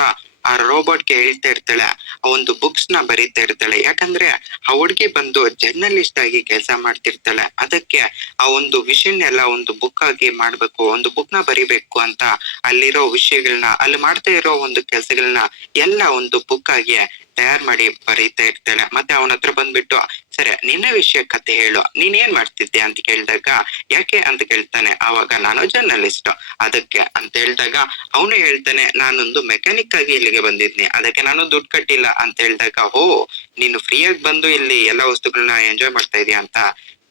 Speaker 2: ಆ ರೋಬೋಟ್ಗೆ ಹೇಳ್ತಾ ಇರ್ತಾಳೆ, ಆ ಒಂದು ಬುಕ್ಸ್ನ ಬರೀತಾ ಇರ್ತಾಳೆ. ಯಾಕಂದ್ರೆ ಆ ಹುಡುಗಿ ಬಂದು ಜರ್ನಲಿಸ್ಟ್ ಆಗಿ ಕೆಲಸ ಮಾಡ್ತಿರ್ತಾಳೆ. ಅದಕ್ಕೆ ಆ ಒಂದು ವಿಷಯನ್ನೆಲ್ಲ ಒಂದು ಬುಕ್ ಆಗಿ ಮಾಡ್ಬೇಕು, ಒಂದು ಬುಕ್ನ ಬರಿಬೇಕು ಅಂತ ಅಲ್ಲಿರೋ ವಿಷಯಗಳನ್ನ ಅಲ್ಲಿ ಮಾಡ್ತಾ ಇರೋ ಒಂದು ಕೆಲಸಗಳನ್ನ ಎಲ್ಲ ಒಂದು ಬುಕ್ ಆಗಿ ತಯಾರ್ ಮಾಡಿ ಬರೀತಾ ಇರ್ತಾಳೆ. ಮತ್ತೆ ಅವನ ಹತ್ರ ಬಂದ್ಬಿಟ್ಟು ಸರಿ, ನಿನ್ನ ವಿಷಯ ಕತೆ ಹೇಳು. ನೀನ್ ಏನ್ ಮಾಡ್ತಿದ್ದೆ ಅಂತ ಕೇಳಿದಾಗ, ಯಾಕೆ ಅಂತ ಕೇಳ್ತಾನೆ. ಆವಾಗ ನಾನು ಜರ್ನಲಿಸ್ಟ್ ಅದಕ್ಕೆ ಅಂತ ಹೇಳಿದಾಗ, ಅವನು ಹೇಳ್ತಾನೆ, ನಾನೊಂದು ಮೆಕ್ಯಾನಿಕ್ ಆಗಿ ಇಲ್ಲಿಗೆ ಬಂದಿದ್ನಿ. ಅದಕ್ಕೆ ನಾನು ದುಡ್ಡು ಕಟ್ಟಿಲ್ಲ ಅಂತ ಹೇಳಿದಾಗ, ಓ, ನೀನು ಫ್ರೀಯಾಗಿ ಬಂದು ಇಲ್ಲಿ ಎಲ್ಲಾ ವಸ್ತುಗಳನ್ನ ಎಂಜಾಯ್ ಮಾಡ್ತಾ ಇದೀಯ ಅಂತ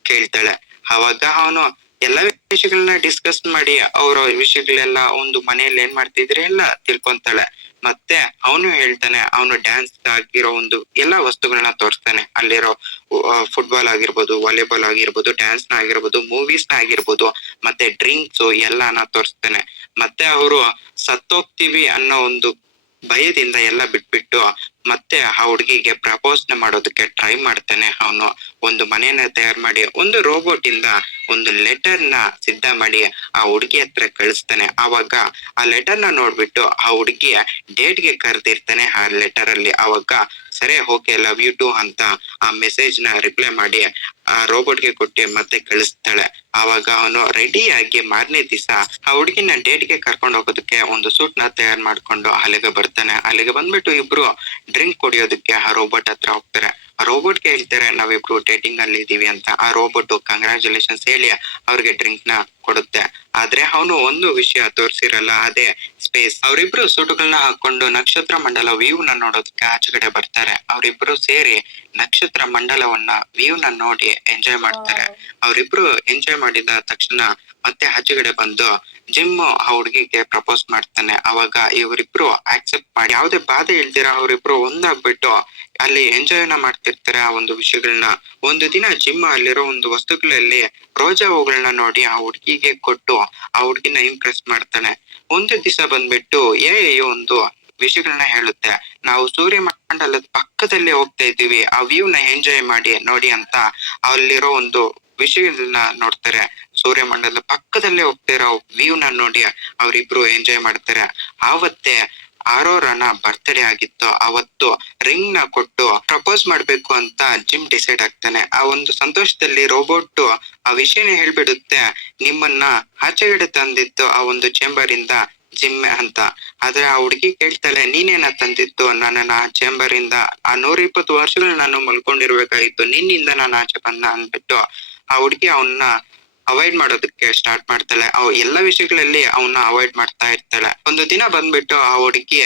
Speaker 2: ಕೇಳ್ತಾಳೆ. ಅವಾಗ ಅವನು ಎಲ್ಲಾ ವಿಷಯಗಳನ್ನ ಡಿಸ್ಕಸ್ ಮಾಡಿ ಅವ್ರ ವಿಷಯಗಳೆಲ್ಲ ಒಂದು ಮನೆಯಲ್ಲಿ ಏನ್ ಮಾಡ್ತಿದ್ರೆ ಎಲ್ಲ ತಿಳ್ಕೊಂತಾಳೆ. ಮತ್ತೆ ಅವನು ಹೇಳ್ತಾನೆ, ಅವನು ಡ್ಯಾನ್ಸ್ ಆಗಿರೋ ಒಂದು ಎಲ್ಲಾ ವಸ್ತುಗಳನ್ನ ತೋರಿಸ್ತಾನೆ. ಅಲ್ಲಿರೋ ಫುಟ್ಬಾಲ್ ಆಗಿರ್ಬೋದು ವಾಲಿಬಾಲ್ ಆಗಿರ್ಬೋದು ಡ್ಯಾನ್ಸ್ನ ಆಗಿರ್ಬೋದು ಮೂವೀಸ್ನ ಆಗಿರ್ಬೋದು, ಮತ್ತೆ ಡ್ರಿಂಕ್ಸ್ ಎಲ್ಲಾನ ತೋರಿಸ್ತಾನೆ. ಮತ್ತೆ ಅವರು ಸತ್ತೋಗ್ತೀವಿ ಅನ್ನೋ ಒಂದು ಭಯದಿಂದ ಎಲ್ಲ ಬಿಟ್ಬಿಟ್ಟು ಮತ್ತೆ ಆ ಹುಡುಗಿಗೆ ಪ್ರಪೋಸ್ನ ಮಾಡೋದಕ್ಕೆ ಟ್ರೈ ಮಾಡ್ತಾನೆ. ಅವನು ಒಂದು ಮನೆಯನ್ನ ತಯಾರು ಮಾಡಿ, ಒಂದು ರೋಬೋಟ್ ಇಂದ ಒಂದು ಲೆಟರ್ನ ಸಿದ್ಧ ಮಾಡಿ ಆ ಹುಡುಗಿ ಹತ್ರ ಕಳಿಸ್ತಾನೆ. ಅವಾಗ ಆ ಲೆಟರ್ನ ನೋಡ್ಬಿಟ್ಟು ಆ ಹುಡುಗಿಯ ಡೇಟ್ಗೆ ಕರೆದಿರ್ತಾನೆ ಆ ಲೆಟರ್ ಅಲ್ಲಿ. ಅವಾಗ ಸರಿ ಓಕೆ ಲವ್ ಯು ಟು ಅಂತ ಆ ಮೆಸೇಜ್ನ ರಿಪ್ಲೈ ಮಾಡಿ, ಆ ರೋಬೋಟ್ಗೆ ಕೊಟ್ಟು ಮತ್ತೆ ಕಳಿಸ್ತಾಳೆ. ಆವಾಗ ಅವನು ರೆಡಿ ಆಗಿ ಮಾರನೇ ದಿವಸ ಆ ಹುಡುಗಿನ ಡೇಟ್ಗೆ ಕರ್ಕೊಂಡು ಹೋಗೋದಕ್ಕೆ ಒಂದು ಸೂಟ್ನ ತಯಾರು ಮಾಡ್ಕೊಂಡು ಅಲ್ಲಿಗೆ ಬರ್ತಾನೆ. ಅಲ್ಲಿಗೆ ಬಂದ್ಬಿಟ್ಟು ಇಬ್ರು ಡ್ರಿಂಕ್ ಕುಡಿಯೋದಕ್ಕೆ ಆ ರೋಬೋಟ್ ಹತ್ರ ಹೋಗ್ತಾರೆ. ರೋಬೋಟ್ಗೆ ಹೇಳ್ತಾರೆ ನಾವಿಬ್ರು ಡೇಟಿಂಗ್ ಅಲ್ಲಿ ಇದೀವಿ ಅಂತ. ಆ ರೋಬೋಟ್ ಕಂಗ್ರಾಚುಲೇಷನ್ಸ್ ಹೇಳಿ ಅವ್ರಿಗೆ ಡ್ರಿಂಕ್ನ ಕೊಡುತ್ತೆ. ಆದ್ರೆ ಅವನು ಒಂದು ವಿಷಯ ತೋರಿಸಿರಲ್ಲ ಅದೇ ಸ್ಪೇಸ್ ಅವರಿಬ್ರು ಸೂಟುಗಳನ್ನ ಹಾಕೊಂಡು ನಕ್ಷತ್ರ ಮಂಡಲ ವ್ಯೂ ನ ನೋಡೋದಕ್ಕೆ ಆಚೆಗಡೆ ಬರ್ತಾರೆ. ಅವರಿಬ್ರು ಸೇರಿ ನಕ್ಷತ್ರ ಮಂಡಲವನ್ನ ವ್ಯೂ ನ ನೋಡಿ ಎಂಜಾಯ್ ಮಾಡ್ತಾರೆ. ಅವರಿಬ್ರು ಎಂಜಾಯ್ ಮಾಡಿದ ತಕ್ಷಣ ಮತ್ತೆ ಆಚೆಗಡೆ ಬಂದು ಜಿಮ್ ಆ ಹುಡುಗಿಗೆ ಪ್ರಪೋಸ್ ಮಾಡ್ತಾನೆ. ಅವಾಗ ಇವರಿಬ್ರು ಆಕ್ಸೆಪ್ಟ್ ಮಾಡಿ, ಯಾವುದೇ ಬಾಧೆ ಇಲ್ದಿರ ಅವರಿಬ್ರು ಒಂದಾಗ್ಬಿಟ್ಟು ಅಲ್ಲಿ ಎಂಜಾಯ್ನ ಮಾಡ್ತಿರ್ತಾರೆ ಆ ಒಂದು ವಿಷಯಗಳನ್ನ ಒಂದು ದಿನ ಜಿಮ್ ಅಲ್ಲಿರೋ ಒಂದು ವಸ್ತುಗಳಲ್ಲಿ ರೋಜಾ ಹೂಗಳನ್ನ ನೋಡಿ ಆ ಹುಡುಗಿಗೆ ಕೊಟ್ಟು ಆ ಹುಡುಗಿನ ಇಂಪ್ರೆಸ್ ಮಾಡ್ತಾನೆ. ಒಂದು ದಿವಸ ಬಂದ್ಬಿಟ್ಟು, ಏ ಒಂದು ವಿಷಯಗಳನ್ನ ಹೇಳುತ್ತೆ. ನಾವು ಸೂರ್ಯ ಮಂಡಲದ ಪಕ್ಕದಲ್ಲೇ ಹೋಗ್ತಾ ಇದ್ದೀವಿ. ಆ ವ್ಯೂ ನ ಎಂಜಾಯ್ ಮಾಡಿ, ನೋಡಿ ಅಂತ ಅಲ್ಲಿರೋ ಒಂದು ವಿಷಯಗಳನ್ನ ನೋಡ್ತಾರೆ. ಸೂರ್ಯ ಮಂಡಲದ ಪಕ್ಕದಲ್ಲೇ ಹೋಗ್ತಿರೋ ವ್ಯೂ ನ ನೋಡಿ ಅವರಿಬ್ರು ಎಂಜಾಯ್ ಮಾಡ್ತಾರೆ. ಆವತ್ತೇ ಆರೋರನ ಬರ್ತ್ಡೇ ಆಗಿತ್ತು. ಅವತ್ತು ರಿಂಗ್ನ ಕೊಟ್ಟು ಪ್ರಪೋಸ್ ಮಾಡ್ಬೇಕು ಅಂತ ಜಿಮ್ ಡಿಸೈಡ್ ಆಗ್ತಾನೆ. ಆ ಒಂದು ಸಂತೋಷದಲ್ಲಿ ರೋಬೋಟ್ ಆ ವಿಷಯನ ಹೇಳ್ಬಿಡುತ್ತೆ. ನಿಮ್ಮನ್ನ ಆಚೆಗಡೆ ತಂದಿತ್ತು ಆ ಒಂದು ಚೇಂಬರ್ ಇಂದ ಜಿಮ್ ಅಂತ. ಆದ್ರೆ ಆ ಹುಡುಗಿ ಕೇಳ್ತಾಳೆ, ನೀನೇನ ತಂದಿತ್ತು ನನ್ನನ್ನ ಆ ಚೇಂಬರ್ ಇಂದ ಆ ನೂರ ಇಪ್ಪತ್ತು ವರ್ಷಗಳು ನಾನು ಮಲ್ಕೊಂಡಿರ್ಬೇಕಾಗಿತ್ತು. ನಿನ್ನಿಂದ ನಾನು ಆಚೆ ಬಂದ ಅಂದ್ಬಿಟ್ಟು ಆ ಹುಡುಗಿ ಅವನ್ನ ಅವಾಯ್ಡ್ ಮಾಡೋದಕ್ಕೆ ಸ್ಟಾರ್ಟ್ ಮಾಡ್ತಾಳೆ. ಅವ್ ಎಲ್ಲ ವಿಷಯಗಳಲ್ಲಿ ಅವನ್ನ ಅವಾಯ್ಡ್ ಮಾಡ್ತಾ ಇರ್ತಾಳೆ. ಒಂದು ದಿನ ಬಂದ್ಬಿಟ್ಟು ಆ ಹುಡುಗಿ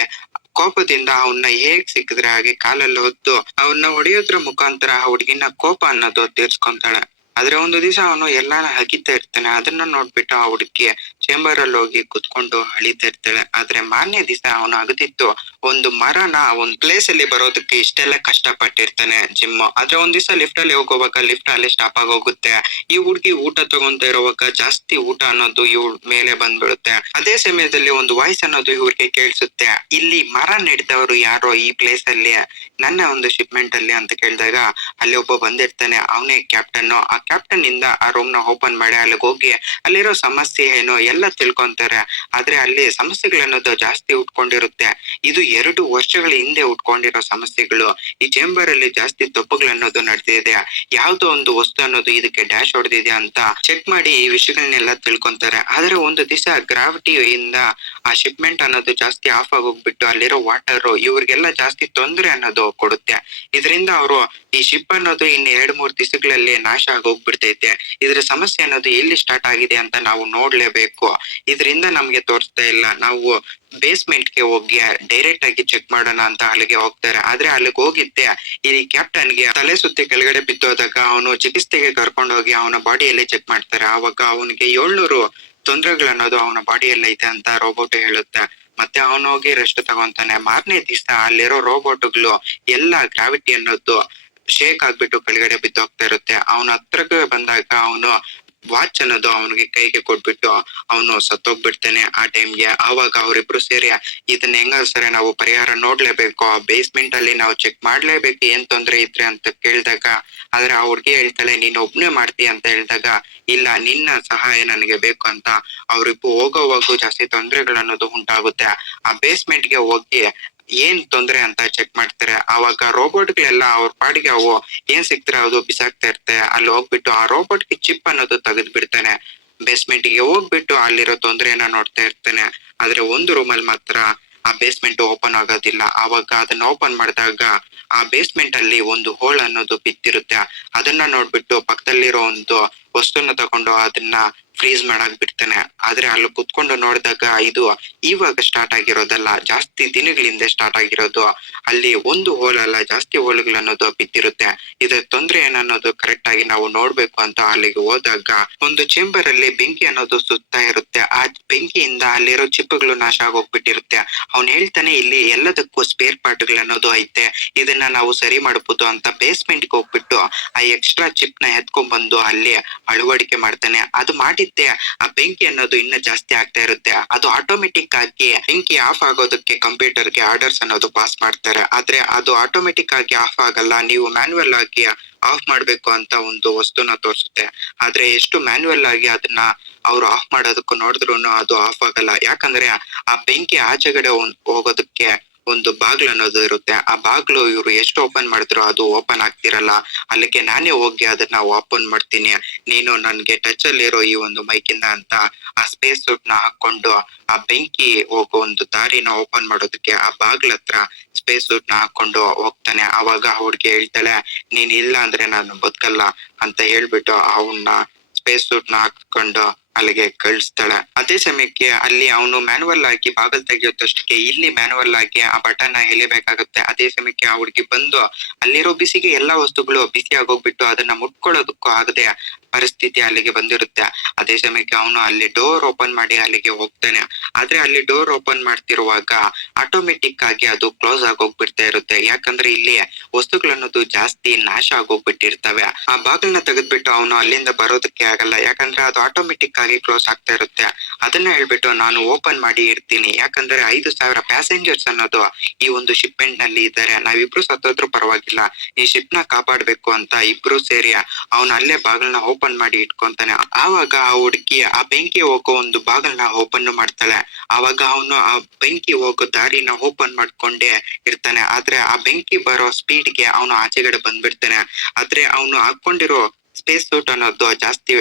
Speaker 2: ಕೋಪದಿಂದ ಅವನ್ನ ಹೇಗ್ ಸಿಕ್ಕಿದ್ರೆ ಹಾಗೆ ಕಾಲಲ್ಲಿ ಹೊತ್ತು ಅವನ್ನ ಹೊಡೆಯೋದ್ರ ಮುಖಾಂತರ ಆ ಹುಡುಗಿನ ಕೋಪ ಅನ್ನೋದು ತೀರ್ಸ್ಕೊಂತಾಳೆ. ಆದ್ರೆ ಒಂದು ದಿವಸ ಅವನು ಎಲ್ಲಾನ ಹಗಿತಾ ಇರ್ತಾನೆ. ಅದನ್ನ ನೋಡ್ಬಿಟ್ಟು ಆ ಹುಡುಗಿ ಚೇಂಬರ್ ಅಲ್ಲಿ ಹೋಗಿ ಕುತ್ಕೊಂಡು ಅಳಿತಾ ಇರ್ತಾಳೆ. ಆದ್ರೆ ಮಾರನೇ ದಿವಸ ಅವನು ಅಗದಿತ್ತು ಒಂದು ಮರನ ಒಂದ್ ಪ್ಲೇಸ್ ಅಲ್ಲಿ ಬರೋದಕ್ಕೆ ಇಷ್ಟೆಲ್ಲ ಕಷ್ಟ ಪಟ್ಟಿರ್ತಾನೆ ಜಿಮ್ ಆದ್ರೆ ಒಂದ್ ದಿವಸ ಲಿಫ್ಟ್ ಅಲ್ಲಿ ಹೋಗೋವಾಗ ಲಿಫ್ಟ್ ಅಲ್ಲಿ ಸ್ಟಾಪ್ ಆಗಿ ಹೋಗುತ್ತೆ. ಈ ಹುಡುಗಿ ಊಟ ತಗೊಂತ ಇರುವಾಗ ಜಾಸ್ತಿ ಊಟ ಅನ್ನೋದು ಇವ್ ಮೇಲೆ ಬಂದ್ಬಿಡುತ್ತೆ. ಅದೇ ಸಮಯದಲ್ಲಿ ಒಂದು ವಾಯ್ಸ್ ಅನ್ನೋದು ಇವ್ರಿಗೆ ಕೇಳಿಸುತ್ತೆ. ಇಲ್ಲಿ ಮರ ನೆಡ್ದವರು ಯಾರೋ ಈ ಪ್ಲೇಸ್ ಅಲ್ಲಿ ನನ್ನ ಒಂದು ಶಿಪ್ಮೆಂಟ್ ಅಲ್ಲಿ ಅಂತ ಕೇಳಿದಾಗ ಅಲ್ಲಿ ಒಬ್ಬ ಬಂದಿರ್ತಾನೆ. ಅವನೇ ಕ್ಯಾಪ್ಟನ್ ಆ ಕ್ಯಾಪ್ಟನ್ ಇಂದ ಆ ರೂಮ್ನ ಓಪನ್ ಮಾಡಿ, ಅಲ್ಲಿಗೆ ಹೋಗಿ ಅಲ್ಲಿರೋ ಸಮಸ್ಯೆ ಏನು ಎಲ್ಲ ತಿಳ್ಕೊಂತಾರೆ. ಆದ್ರೆ ಅಲ್ಲಿ ಸಮಸ್ಯೆಗಳನ್ನೋದು ಜಾಸ್ತಿ ಉಟ್ಕೊಂಡಿರುತ್ತೆ. ಇದು ಎರಡು ವರ್ಷಗಳ ಹಿಂದೆ ಉಟ್ಕೊಂಡಿರೋ ಸಮಸ್ಯೆಗಳು. ಈ ಚೇಂಬರ್ ಅಲ್ಲಿ ಜಾಸ್ತಿ ತಪ್ಪುಗಳನ್ನೋದು ನಡೆದಿದೆ ಯಾವ್ದೋ ಒಂದು ವಸ್ತು ಅನ್ನೋದು ಇದಕ್ಕೆ ಡ್ಯಾಶ್ ಹೊಡೆದಿದೆ ಅಂತ ಚೆಕ್ ಮಾಡಿ ಈ ವಿಷಯಗಳನ್ನೆಲ್ಲ ತಿಳ್ಕೊಂತಾರೆ. ಆದ್ರೆ ಒಂದು ದಿವಸ ಗ್ರಾವಿಟಿ ಇಂದ ಆ ಶಿಪ್ಮೆಂಟ್ ಅನ್ನೋದು ಜಾಸ್ತಿ ಆಫ್ ಆಗೋಗ್ಬಿಟ್ಟು ಅಲ್ಲಿರೋ ವಾಟರ್ ಇವ್ರಿಗೆಲ್ಲ ಜಾಸ್ತಿ ತೊಂದರೆ ಅನ್ನೋದು ಕೊಡುತ್ತೆ. ಇದರಿಂದ ಅವರು ಈ ಶಿಪ್ ಅನ್ನೋದು ಇನ್ ಎರಡ್ ಮೂರ್ ದಿವಸಗಳಲ್ಲಿ ನಾಶ ಆಗೋಗ್ಬಿಡ್ತೈತೆ. ಇದ್ರ ಸಮಸ್ಯೆ ಅನ್ನೋದು ಎಲ್ಲಿ ಸ್ಟಾರ್ಟ್ ಆಗಿದೆ ಅಂತ ನಾವು ನೋಡ್ಲೇಬೇಕು. ಇದರಿಂದ ನಮ್ಗೆ ತೋರಿಸ್ತಾ ಇಲ್ಲ. ನಾವು ಬೇಸ್ಮೆಂಟ್ಗೆ ಹೋಗಿ ಡೈರೆಕ್ಟ್ ಆಗಿ ಚೆಕ್ ಮಾಡೋಣ ಅಂತ ಅಲ್ಲಿಗೆ ಹೋಗ್ತಾರೆ. ಆದ್ರೆ ಅಲ್ಲಿಗೆ ಹೋಗಿದ್ದೆ. ಈ ಕ್ಯಾಪ್ಟನ್ಗೆ ತಲೆ ಸುತ್ತಿ ಕೆಳಗಡೆ ಬಿದ್ದೋದಾಗ ಅವನು ಚಿಕಿತ್ಸೆಗೆ ಕರ್ಕೊಂಡು ಹೋಗಿ ಅವನ ಬಾಡಿಯಲ್ಲಿ ಚೆಕ್ ಮಾಡ್ತಾರೆ. ಆವಾಗ ಅವನಿಗೆ ಏಳ್ನೂರು ತೊಂದರೆಗಳನ್ನೋದು ಅವನ ಬಾಡಿಯಲ್ಲಿ ಐತೆ ಅಂತ ರೋಬೋಟ್ ಹೇಳುತ್ತೆ. ಮತ್ತೆ ಅವನು ಹೋಗಿ ರೆಸ್ಟ್ ತಗೊಂತಾನೆ. ಮಾರನೇ ದಿವಸ ಅಲ್ಲಿರೋ ರೋಬೋಟ್ಗಳು ಎಲ್ಲ ಗ್ರಾವಿಟಿ ಅನ್ನೋದು ಶೇಕ್ ಆಗ್ಬಿಟ್ಟು ಕೆಳಗಡೆ ಬಿದ್ದೋಗ್ತಾ ಇರುತ್ತೆ. ಅವನ ಹತ್ರಕ್ಕೆ ಬಂದಾಗ ಅವನು ವಾಚ್ ಅನ್ನೋದು ಅವನಿಗೆ ಕೈಗೆ ಕೊಟ್ಬಿಟ್ಟು ಅವನು ಸತ್ತೋಗ್ಬಿಡ್ತಾನೆ ಆ ಟೈಮ್ಗೆ ಆವಾಗ ಅವರಿಬ್ರು ಸೇರಿ, ಇದನ್ನ ಹೆಂಗ ಸರಿ ನಾವು ಪರಿಹಾರ ನೋಡ್ಲೇಬೇಕು, ಆ ಬೇಸ್ಮೆಂಟ್ ಅಲ್ಲಿ ನಾವು ಚೆಕ್ ಮಾಡ್ಲೇಬೇಕು, ಏನ್ ತೊಂದ್ರೆ ಇದ್ರೆ? ಅಂತ ಕೇಳಿದಾಗ, ಆದ್ರೆ ಆ ಹುಡ್ಗಿ ಹೇಳ್ತಾಳೆ, ನೀನ್ ಒಬ್ನೇ ಮಾಡ್ತೀಯ? ಅಂತ ಹೇಳಿದಾಗ, ಇಲ್ಲ, ನಿನ್ನ ಸಹಾಯ ನನಗೆ ಬೇಕು ಅಂತ. ಅವ್ರಿಬ್ರು ಹೋಗೋವಾಗೂ ಜಾಸ್ತಿ ತೊಂದರೆಗಳನ್ನೋದು ಉಂಟಾಗುತ್ತೆ. ಆ ಬೇಸ್ಮೆಂಟ್ಗೆ ಹೋಗಿ ಏನ್ ತೊಂದ್ರೆ ಅಂತ ಚೆಕ್ ಮಾಡ್ತಾರೆ? ಆವಾಗ ರೋಬೋಟ್ಗಳೆಲ್ಲ ಅವ್ರ ಪಾಡಿಗೆ ಅವು ಏನ್ ಸಿಕ್ತಾರೆ ಅದು ಬಿಸಾಕ್ತಾ ಇರ್ತೆ ಅಲ್ಲಿ ಹೋಗ್ಬಿಟ್ಟು ಆ ರೋಬೋಟ್ಗೆ ಚಿಪ್ ಅನ್ನೋದು ತೆಗೆದು ಬಿಡ್ತಾನೆ. ಬೇಸ್ಮೆಂಟ್ಗೆ ಹೋಗ್ಬಿಟ್ಟು ಅಲ್ಲಿರೋ ತೊಂದರೆಯನ್ನ ನೋಡ್ತಾ ಇರ್ತಾನೆ. ಆದ್ರೆ ಒಂದು ರೂಮ್ ಅಲ್ಲಿ ಮಾತ್ರ ಆ ಬೇಸ್ಮೆಂಟ್ ಓಪನ್ ಆಗೋದಿಲ್ಲ. ಆವಾಗ ಅದನ್ನ ಓಪನ್ ಮಾಡಿದಾಗ ಆ ಬೇಸ್ಮೆಂಟ್ ಅಲ್ಲಿ ಒಂದು ಹೋಲ್ ಅನ್ನೋದು ಬಿದ್ದಿರುತ್ತೆ. ಅದನ್ನ ನೋಡ್ಬಿಟ್ಟು ಪಕ್ಕದಲ್ಲಿರೋ ಒಂದು ವಸ್ತುನ ತಗೊಂಡು ಅದನ್ನ ಫ್ರೀಸ್ ಮಾಡಕ್ ಬಿಡ್ತಾನೆ ಆದ್ರೆ ಅಲ್ಲಿ ಕುತ್ಕೊಂಡು ನೋಡಿದಾಗ ಇದು ಇವಾಗ ಸ್ಟಾರ್ಟ್ ಆಗಿರೋದಲ್ಲ, ಜಾಸ್ತಿ ದಿನಗಳಿಂದ ಸ್ಟಾರ್ಟ್ ಆಗಿರೋದು. ಅಲ್ಲಿ ಒಂದು ಹೋಲ್ ಅಲ್ಲ ಜಾಸ್ತಿ ಹೋಲ್ಗಳು ಅನ್ನೋದು ಬಿದ್ದಿರುತ್ತೆ. ಇದ್ರ ತೊಂದ್ರೆ ಏನನ್ನೋದು ಕರೆಕ್ಟ್ ಆಗಿ ನಾವು ನೋಡ್ಬೇಕು ಅಂತ ಅಲ್ಲಿಗೆ ಹೋದಾಗ ಒಂದು ಚೇಂಬರ್ ಅಲ್ಲಿ ಬೆಂಕಿ ಅನ್ನೋದು ಸುತ್ತಾ ಇರುತ್ತೆ. ಆ ಬೆಂಕಿಯಿಂದ ಅಲ್ಲಿರೋ ಚಿಪ್ಪುಗಳು ನಾಶ ಆಗೋಗ್ಬಿಟ್ಟಿರುತ್ತೆ. ಅವ್ನ್ ಹೇಳ್ತಾನೆ ಇಲ್ಲಿ ಎಲ್ಲದಕ್ಕೂ ಸ್ಪೇರ್ ಪಾರ್ಟ್ ಅನ್ನೋದು ಐತೆ. ಇದನ್ನ ನಾವು ಸರಿ ಮಾಡಬಹುದು ಅಂತ ಬೇಸ್ಮೆಂಟ್ ಹೋಗ್ಬಿಟ್ಟು ಆ ಎಕ್ಸ್ಟ್ರಾ ಚಿಪ್ನ ಎತ್ಕೊಂಡ್ ಬಂದು ಅಲ್ಲಿ ಅಳವಡಿಕೆ ಮಾಡ್ತಾನೆ. ಅದು ಮಾಡಿದ್ದೆ ಆ ಬೆಂಕಿ ಅನ್ನೋದು ಇನ್ನ ಜಾಸ್ತಿ ಆಗ್ತಾ ಇರುತ್ತೆ. ಅದು ಆಟೋಮೆಟಿಕ್ ಆಗಿ ಬೆಂಕಿ ಆಫ್ ಆಗೋದಕ್ಕೆ ಕಂಪ್ಯೂಟರ್ಗೆ ಆರ್ಡರ್ಸ್ ಅನ್ನೋದು ಪಾಸ್ ಮಾಡ್ತಾರೆ. ಆದ್ರೆ ಅದು ಆಟೋಮೆಟಿಕ್ ಆಗಿ ಆಫ್ ಆಗಲ್ಲ. ನೀವು ಮ್ಯಾನ್ಯುವಲ್ ಆಗಿ ಆಫ್ ಮಾಡ್ಬೇಕು ಅಂತ ಒಂದು ವಸ್ತುನ ತೋರಿಸುತ್ತೆ. ಆದ್ರೆ ಎಷ್ಟು ಮ್ಯಾನ್ಯುವಲ್ ಆಗಿ ಅದನ್ನ ಅವ್ರು ಆಫ್ ಮಾಡೋದಕ್ಕೂ ನೋಡಿದ್ರು ಅದು ಆಫ್ ಆಗಲ್ಲ. ಯಾಕಂದ್ರೆ ಆ ಬೆಂಕಿ ಆಚೆಗಡೆ ಹೋಗೋದಕ್ಕೆ ಒಂದು ಬಾಗ್ಲು ಅನ್ನೋದು ಇರುತ್ತೆ. ಆ ಬಾಗ್ಲು ಇವ್ರು ಎಷ್ಟು ಓಪನ್ ಮಾಡಿದ್ರು ಅದು ಓಪನ್ ಆಗ್ತಿರಲ್ಲ. ಅಲ್ಲಿಗೆ ನಾನೇ ಹೋಗಿ ಅದನ್ನ ಓಪನ್ ಮಾಡ್ತೀನಿ. ನೀನು ನನ್ಗೆ ಟಚ್ ಅಲ್ಲಿ ಇರೋ ಈ ಒಂದು ಮೈಕಿಂದ ಅಂತ ಆ ಸ್ಪೇಸ್ ಸೂಟ್ನ ಹಾಕೊಂಡು ಆ ಬೆಂಕಿ ಹೋಗೋ ಒಂದು ದಾರಿನ ಓಪನ್ ಮಾಡೋದಕ್ಕೆ ಆ ಬಾಗ್ಲ ಹತ್ರ ಸ್ಪೇಸ್ ಸೂಟ್ನ ಹಾಕೊಂಡು ಹೋಗ್ತಾನೆ. ಅವಾಗ ಹುಡ್ಗಿ ಹೇಳ್ತಾಳೆ, ನೀನ್ ಇಲ್ಲ ಅಂದ್ರೆ ನಾನು ಬದುಕಲ್ಲ ಅಂತ ಹೇಳ್ಬಿಟ್ಟು ಅವನ್ನ ಸ್ಪೇಸ್ ಸೂಟ್ನ ಹಾಕೊಂಡು ಅಲ್ಲಿಗೆ ಕಳಿಸ್ತಾಳೆ. ಅದೇ ಸಮಯಕ್ಕೆ ಅಲ್ಲಿ ಅವನು ಮ್ಯಾನುವಲ್ ಆಗಿ ಬಾಗಲ್ ತೆಗೆಯೋದಷ್ಟಕ್ಕೆ ಇಲ್ಲಿ ಮ್ಯಾನುವಲ್ ಆಗಿ ಆ ಬಟನ್ನ ಎಳಿಬೇಕಾಗುತ್ತೆ. ಅದೇ ಸಮಯಕ್ಕೆ ಆ ಹುಡುಗಿ ಬಂದು ಅಲ್ಲಿರೋ ಬಿಸಿಗೆ ಎಲ್ಲಾ ವಸ್ತುಗಳು ಬಿಸಿ ಆಗೋಗ್ಬಿಟ್ಟು ಅದನ್ನ ಮುಟ್ಕೊಳ್ಳೋದಕ್ಕೂ ಆಗದೆ ಪರಿಸ್ಥಿತಿ ಅಲ್ಲಿಗೆ ಬಂದಿರುತ್ತೆ. ಅದೇ ಸಮಯಕ್ಕೆ ಅವನು ಅಲ್ಲಿ ಡೋರ್ ಓಪನ್ ಮಾಡಿ ಅಲ್ಲಿಗೆ ಹೋಗ್ತಾನೆ. ಆದ್ರೆ ಅಲ್ಲಿ ಡೋರ್ ಓಪನ್ ಮಾಡ್ತಿರುವಾಗ ಆಟೋಮೆಟಿಕ್ ಆಗಿ ಅದು ಕ್ಲೋಸ್ ಆಗೋಗ್ಬಿಡ್ತಾ ಇರುತ್ತೆ. ಯಾಕಂದ್ರೆ ಇಲ್ಲಿ ವಸ್ತುಗಳನ್ನೋದು ಜಾಸ್ತಿ ನಾಶ ಆಗೋಗ್ಬಿಟ್ಟಿರ್ತವೆ. ಆ ಬಾಗಿಲನ್ನ ತೆಗೆದ್ಬಿಟ್ಟು ಅವನು ಅಲ್ಲಿಂದ ಬರೋದಕ್ಕೆ ಆಗಲ್ಲ. ಯಾಕಂದ್ರೆ ಅದು ಆಟೋಮೆಟಿಕ್ ಆಗಿ ಕ್ಲೋಸ್ ಆಗ್ತಾ ಇರುತ್ತೆ. ಅದನ್ನ ಹೇಳ್ಬಿಟ್ಟು ನಾನು ಓಪನ್ ಮಾಡಿ ಇರ್ತೀನಿ ಯಾಕಂದ್ರೆ ಐದು ಸಾವಿರ ಪ್ಯಾಸೆಂಜರ್ಸ್ ಅನ್ನೋದು ಈ ಒಂದು ಶಿಪ್ಮೆಂಟ್ನಲ್ಲಿ ಇದ್ದಾರೆ. ನಾವಿಬ್ರು ಸತ್ತೋದ್ರು ಪರವಾಗಿಲ್ಲ. ಈ ಶಿಪ್ನ ಕಾಪಾಡ್ಬೇಕು ಅಂತ ಇಬ್ರು ಸೇರಿ ಅವನು ಅಲ್ಲೇ ಬಾಗಿಲನ್ನ ಓಪನ್ ಮಾಡಿ ಇಟ್ಕೊಂತಾನೆ. ಆವಾಗ ಆ ಹುಡುಗಿ ಆ ಬೆಂಕಿ ಹೋಗೋ ಒಂದು ಬಾಗಿಲನ್ನ ಓಪನ್ ಮಾಡ್ತಾಳೆ. ಆವಾಗ ಅವನು ಆ ಬೆಂಕಿ ಹೋಗೋ ದಾರಿನ ಓಪನ್ ಮಾಡ್ಕೊಂಡೇ ಇರ್ತಾನೆ. ಆದ್ರೆ ಆ ಬೆಂಕಿ ಬರೋ ಸ್ಪೀಡ್ಗೆ ಅವನು ಆಚೆಗಡೆ ಬಂದ್ಬಿಡ್ತಾನೆ. ಆದ್ರೆ ಅವನು ಹಾಕೊಂಡಿರೋ ಸ್ಪೇಸ್ ಸೂಟ್ ಅನ್ನೋದು ಜಾಸ್ತಿ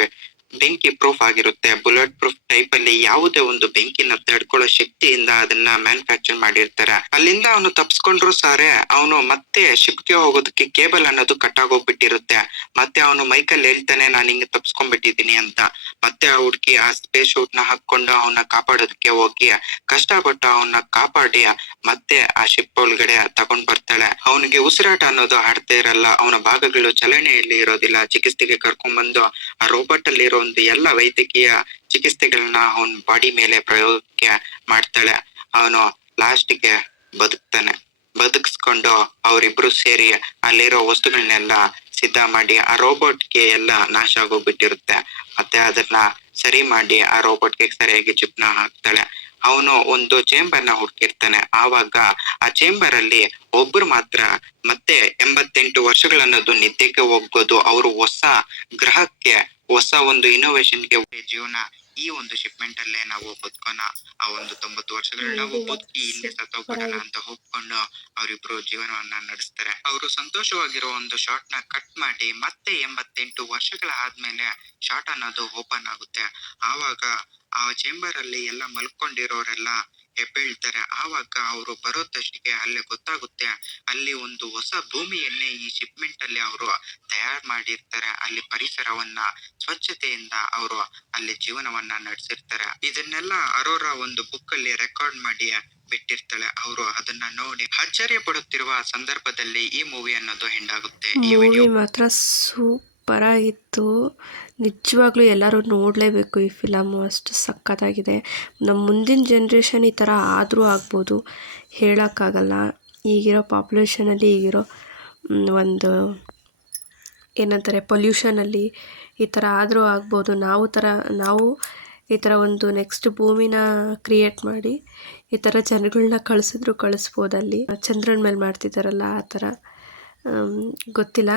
Speaker 2: ಬೆಂಕಿ ಪ್ರೂಫ್ ಆಗಿರುತ್ತೆ ಬುಲೆಟ್ ಪ್ರೂಫ್ ಟೈಪ್ ಅಲ್ಲಿ ಯಾವುದೇ ಒಂದು ಬೆಂಕಿನ ತಡ್ಕೊಳ್ಳೋ ಶಕ್ತಿಯಿಂದ ಅದನ್ನ ಮ್ಯಾನುಫ್ಯಾಕ್ಚರ್ ಮಾಡಿರ್ತಾರೆ. ಅಲ್ಲಿಂದ ಅವನು ತಪ್ಸ್ಕೊಂಡ್ರು ಸಾರೆ, ಅವನು ಮತ್ತೆ ಶಿಪ್ಗೆ ಹೋಗೋದಕ್ಕೆ ಕೇಬಲ್ ಅನ್ನೋದು ಕಟ್ ಆಗೋಗ್ಬಿಟ್ಟಿರುತ್ತೆ. ಮತ್ತೆ ಅವನು ಮೈಕಲ್ ಹೇಳ್ತಾನೆ, ನಾನು ಹಿಂಗೆ ತಪ್ಸ್ಕೊಂಡ್ಬಿಟ್ಟಿದೀನಿ ಅಂತ. ಮತ್ತೆ ಆ ಹುಡುಗಿ ಆ ಸ್ಪೇಸ್ ಶೂಟ್ನ ಹಾಕೊಂಡು ಅವನ್ನ ಕಾಪಾಡೋದಕ್ಕೆ ಹೋಗಿ, ಕಷ್ಟಪಟ್ಟು ಅವನ್ನ ಕಾಪಾಡಿ, ಮತ್ತೆ ಆ ಶಿಪ್ ಒಳಗಡೆ ತಗೊಂಡ್ ಬರ್ತಾಳೆ. ಅವನಿಗೆ ಉಸಿರಾಟ ಅನ್ನೋದು ಆಡ್ತಾ ಇರಲ್ಲ. ಅವನ ಭಾಗಗಳು ಚಲನೆಯಲ್ಲಿ ಇರೋದಿಲ್ಲ. ಚಿಕಿತ್ಸೆಗೆ ಕರ್ಕೊಂಡ್ ಬಂದು ಆ ರೋಬೋಟ್ ಅಲ್ಲಿ ಒಂದು ಎಲ್ಲ ವೈದ್ಯಕೀಯ ಚಿಕಿತ್ಸೆಗಳನ್ನ ಅವನ ಬಾಡಿ ಮೇಲೆ ಪ್ರಯೋಗಕ್ಕೆ ಮಾಡ್ತಾಳೆ. ಅವನು ಲಾಸ್ಟ್ಗೆ ಬದುಕ್ತಾನೆ. ಬದುಕಿಸ್ಕೊಂಡು ಅವರಿಬ್ರು ಸೇರಿ ಅಲ್ಲಿರೋ ವಸ್ತುಗಳನ್ನೆಲ್ಲ ಸಿದ್ಧ ಮಾಡಿ ಆ ರೋಬೋಟ್ಗೆ ಎಲ್ಲ ನಾಶ ಆಗೋಗ್ಬಿಟ್ಟಿರುತ್ತೆ. ಮತ್ತೆ ಅದನ್ನ ಸರಿ ಮಾಡಿ ಆ ರೋಬೋಟ್ಗೆ ಸರಿಯಾಗಿ ಚಿಪ್ನ ಹಾಕ್ತಾಳೆ. ಅವನು ಒಂದು ಚೇಂಬರ್ನ ಹುಡ್ಕಿರ್ತಾನೆ. ಆವಾಗ ಆ ಚೇಂಬರ್ ಅಲ್ಲಿ ಒಬ್ರು ಮಾತ್ರ ಮತ್ತೆ ಎಂಬತ್ತೆಂಟು ವರ್ಷಗಳನ್ನೋದು ನಿದ್ದೆಗೆ ಹೋಗೋದು ಅವರು ಹೊಸ ಗ್ರಹಕ್ಕೆ ಹೊಸ ಒಂದು ಇನ್ನೋವೇಶನ್ಗೆ ಜೀವನ ಈ ಒಂದು ಶಿಪ್ಮೆಂಟ್ ಅಲ್ಲೇ ನಾವು ಬದುಕೋಣ. ಆ ಒಂದು ತೊಂಬತ್ತು ವರ್ಷಗಳು ನಾವು ಬದುಕಿ ಇಲ್ಲಿ ಸತ್ತೋಗ್ಬಿಡೋಣ ಅಂತ ಹೋಗ್ಕೊಂಡು ಅವರಿಬ್ರು ಜೀವನವನ್ನ ನಡೆಸ್ತಾರೆ. ಅವರು ಸಂತೋಷವಾಗಿರೋ ಒಂದು ಶಾರ್ಟ್ನ ಕಟ್ ಮಾಡಿ ಮತ್ತೆ ಎಂಬತ್ತೆಂಟು ವರ್ಷಗಳ ಆದ್ಮೇಲೆ ಶಾರ್ಟ್ ಅನ್ನೋದು ಓಪನ್ ಆಗುತ್ತೆ. ಆವಾಗ ಆ ಚೇಂಬರ್ ಅಲ್ಲಿ ಎಲ್ಲ ಮಲ್ಕೊಂಡಿರೋರೆಲ್ಲ ಎದ್ದೇಳ್ತಾರೆ ಆವಾಗ ಅವರು ಬರೋದಷ್ಟಿಗೆ ಅಲ್ಲೇ ಗೊತ್ತಾಗುತ್ತೆ. ಅಲ್ಲಿ ಒಂದು ಹೊಸ ಭೂಮಿಯನ್ನೇ ಈ ಶಿಪ್ಮೆಂಟ್ ಅಲ್ಲಿ ಅವರು ತಯಾರು ಮಾಡಿರ್ತಾರೆ. ಅಲ್ಲಿ ಪರಿಸರವನ್ನ ಸ್ವಚ್ಛತೆಯಿಂದ ಅವರು ಅಲ್ಲಿ ಜೀವನವನ್ನ ನಡೆಸಿರ್ತಾರೆ. ಇದನ್ನೆಲ್ಲ ಅರೋರ ಒಂದು ಬುಕ್ ಅಲ್ಲಿ ರೆಕಾರ್ಡ್ ಮಾಡಿ ಬಿಟ್ಟಿರ್ತಾಳೆ. ಅವರು ಅದನ್ನ ನೋಡಿ ಆಶ್ಚರ್ಯ ಪಡುತ್ತಿರುವ ಸಂದರ್ಭದಲ್ಲಿ ಈ ಮೂವಿ ಅನ್ನೋದು ಹೆಂಡಾಗುತ್ತೆ ಈ
Speaker 1: ಮಾತ್ರ ಸೂಪರ್ ಆಗಿತ್ತು ನಿಜವಾಗ್ಲೂ ಎಲ್ಲರೂ ನೋಡಲೇಬೇಕು ಈ ಫಿಲಮು ಅಷ್ಟು ಸಖತ್ತಾಗಿದೆ. ನಮ್ಮ ಮುಂದಿನ ಜನ್ರೇಷನ್ ಈ ಥರ ಆದರೂ ಆಗ್ಬೋದು. ಹೇಳೋಕ್ಕಾಗಲ್ಲ. ಈಗಿರೋ ಪಾಪ್ಯುಲೇಷನಲ್ಲಿ ಈಗಿರೋ ಒಂದು ಏನಂತಾರೆ ಪೊಲ್ಯೂಷನಲ್ಲಿ ಈ ಥರ ಆದರೂ ಆಗ್ಬೋದು. ನಾವು ಥರ, ನಾವು ಈ ಥರ ಒಂದು ನೆಕ್ಸ್ಟ್ ಭೂಮಿನ ಕ್ರಿಯೇಟ್ ಮಾಡಿ ಈ ಥರ ಜನಗಳನ್ನ ಕಳಿಸಿದ್ರು ಕಳಿಸ್ಬೋದು ಅಲ್ಲಿ. ಚಂದ್ರನ ಮೇಲೆ ಮಾಡ್ತಿದ್ದಾರಲ್ಲ ಆ ಥರ. ಗೊತ್ತಿಲ್ಲ.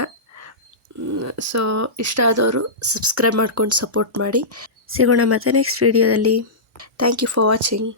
Speaker 1: ಸೊ ಇಷ್ಟ ಆದವರು ಸಬ್ಸ್ಕ್ರೈಬ್ ಮಾಡ್ಕೊಂಡು ಸಪೋರ್ಟ್ ಮಾಡಿ. ಸಿಗೋಣ ಮತ್ತೆ ನೆಕ್ಸ್ಟ್ ವೀಡಿಯೋದಲ್ಲಿ. Thank you for watching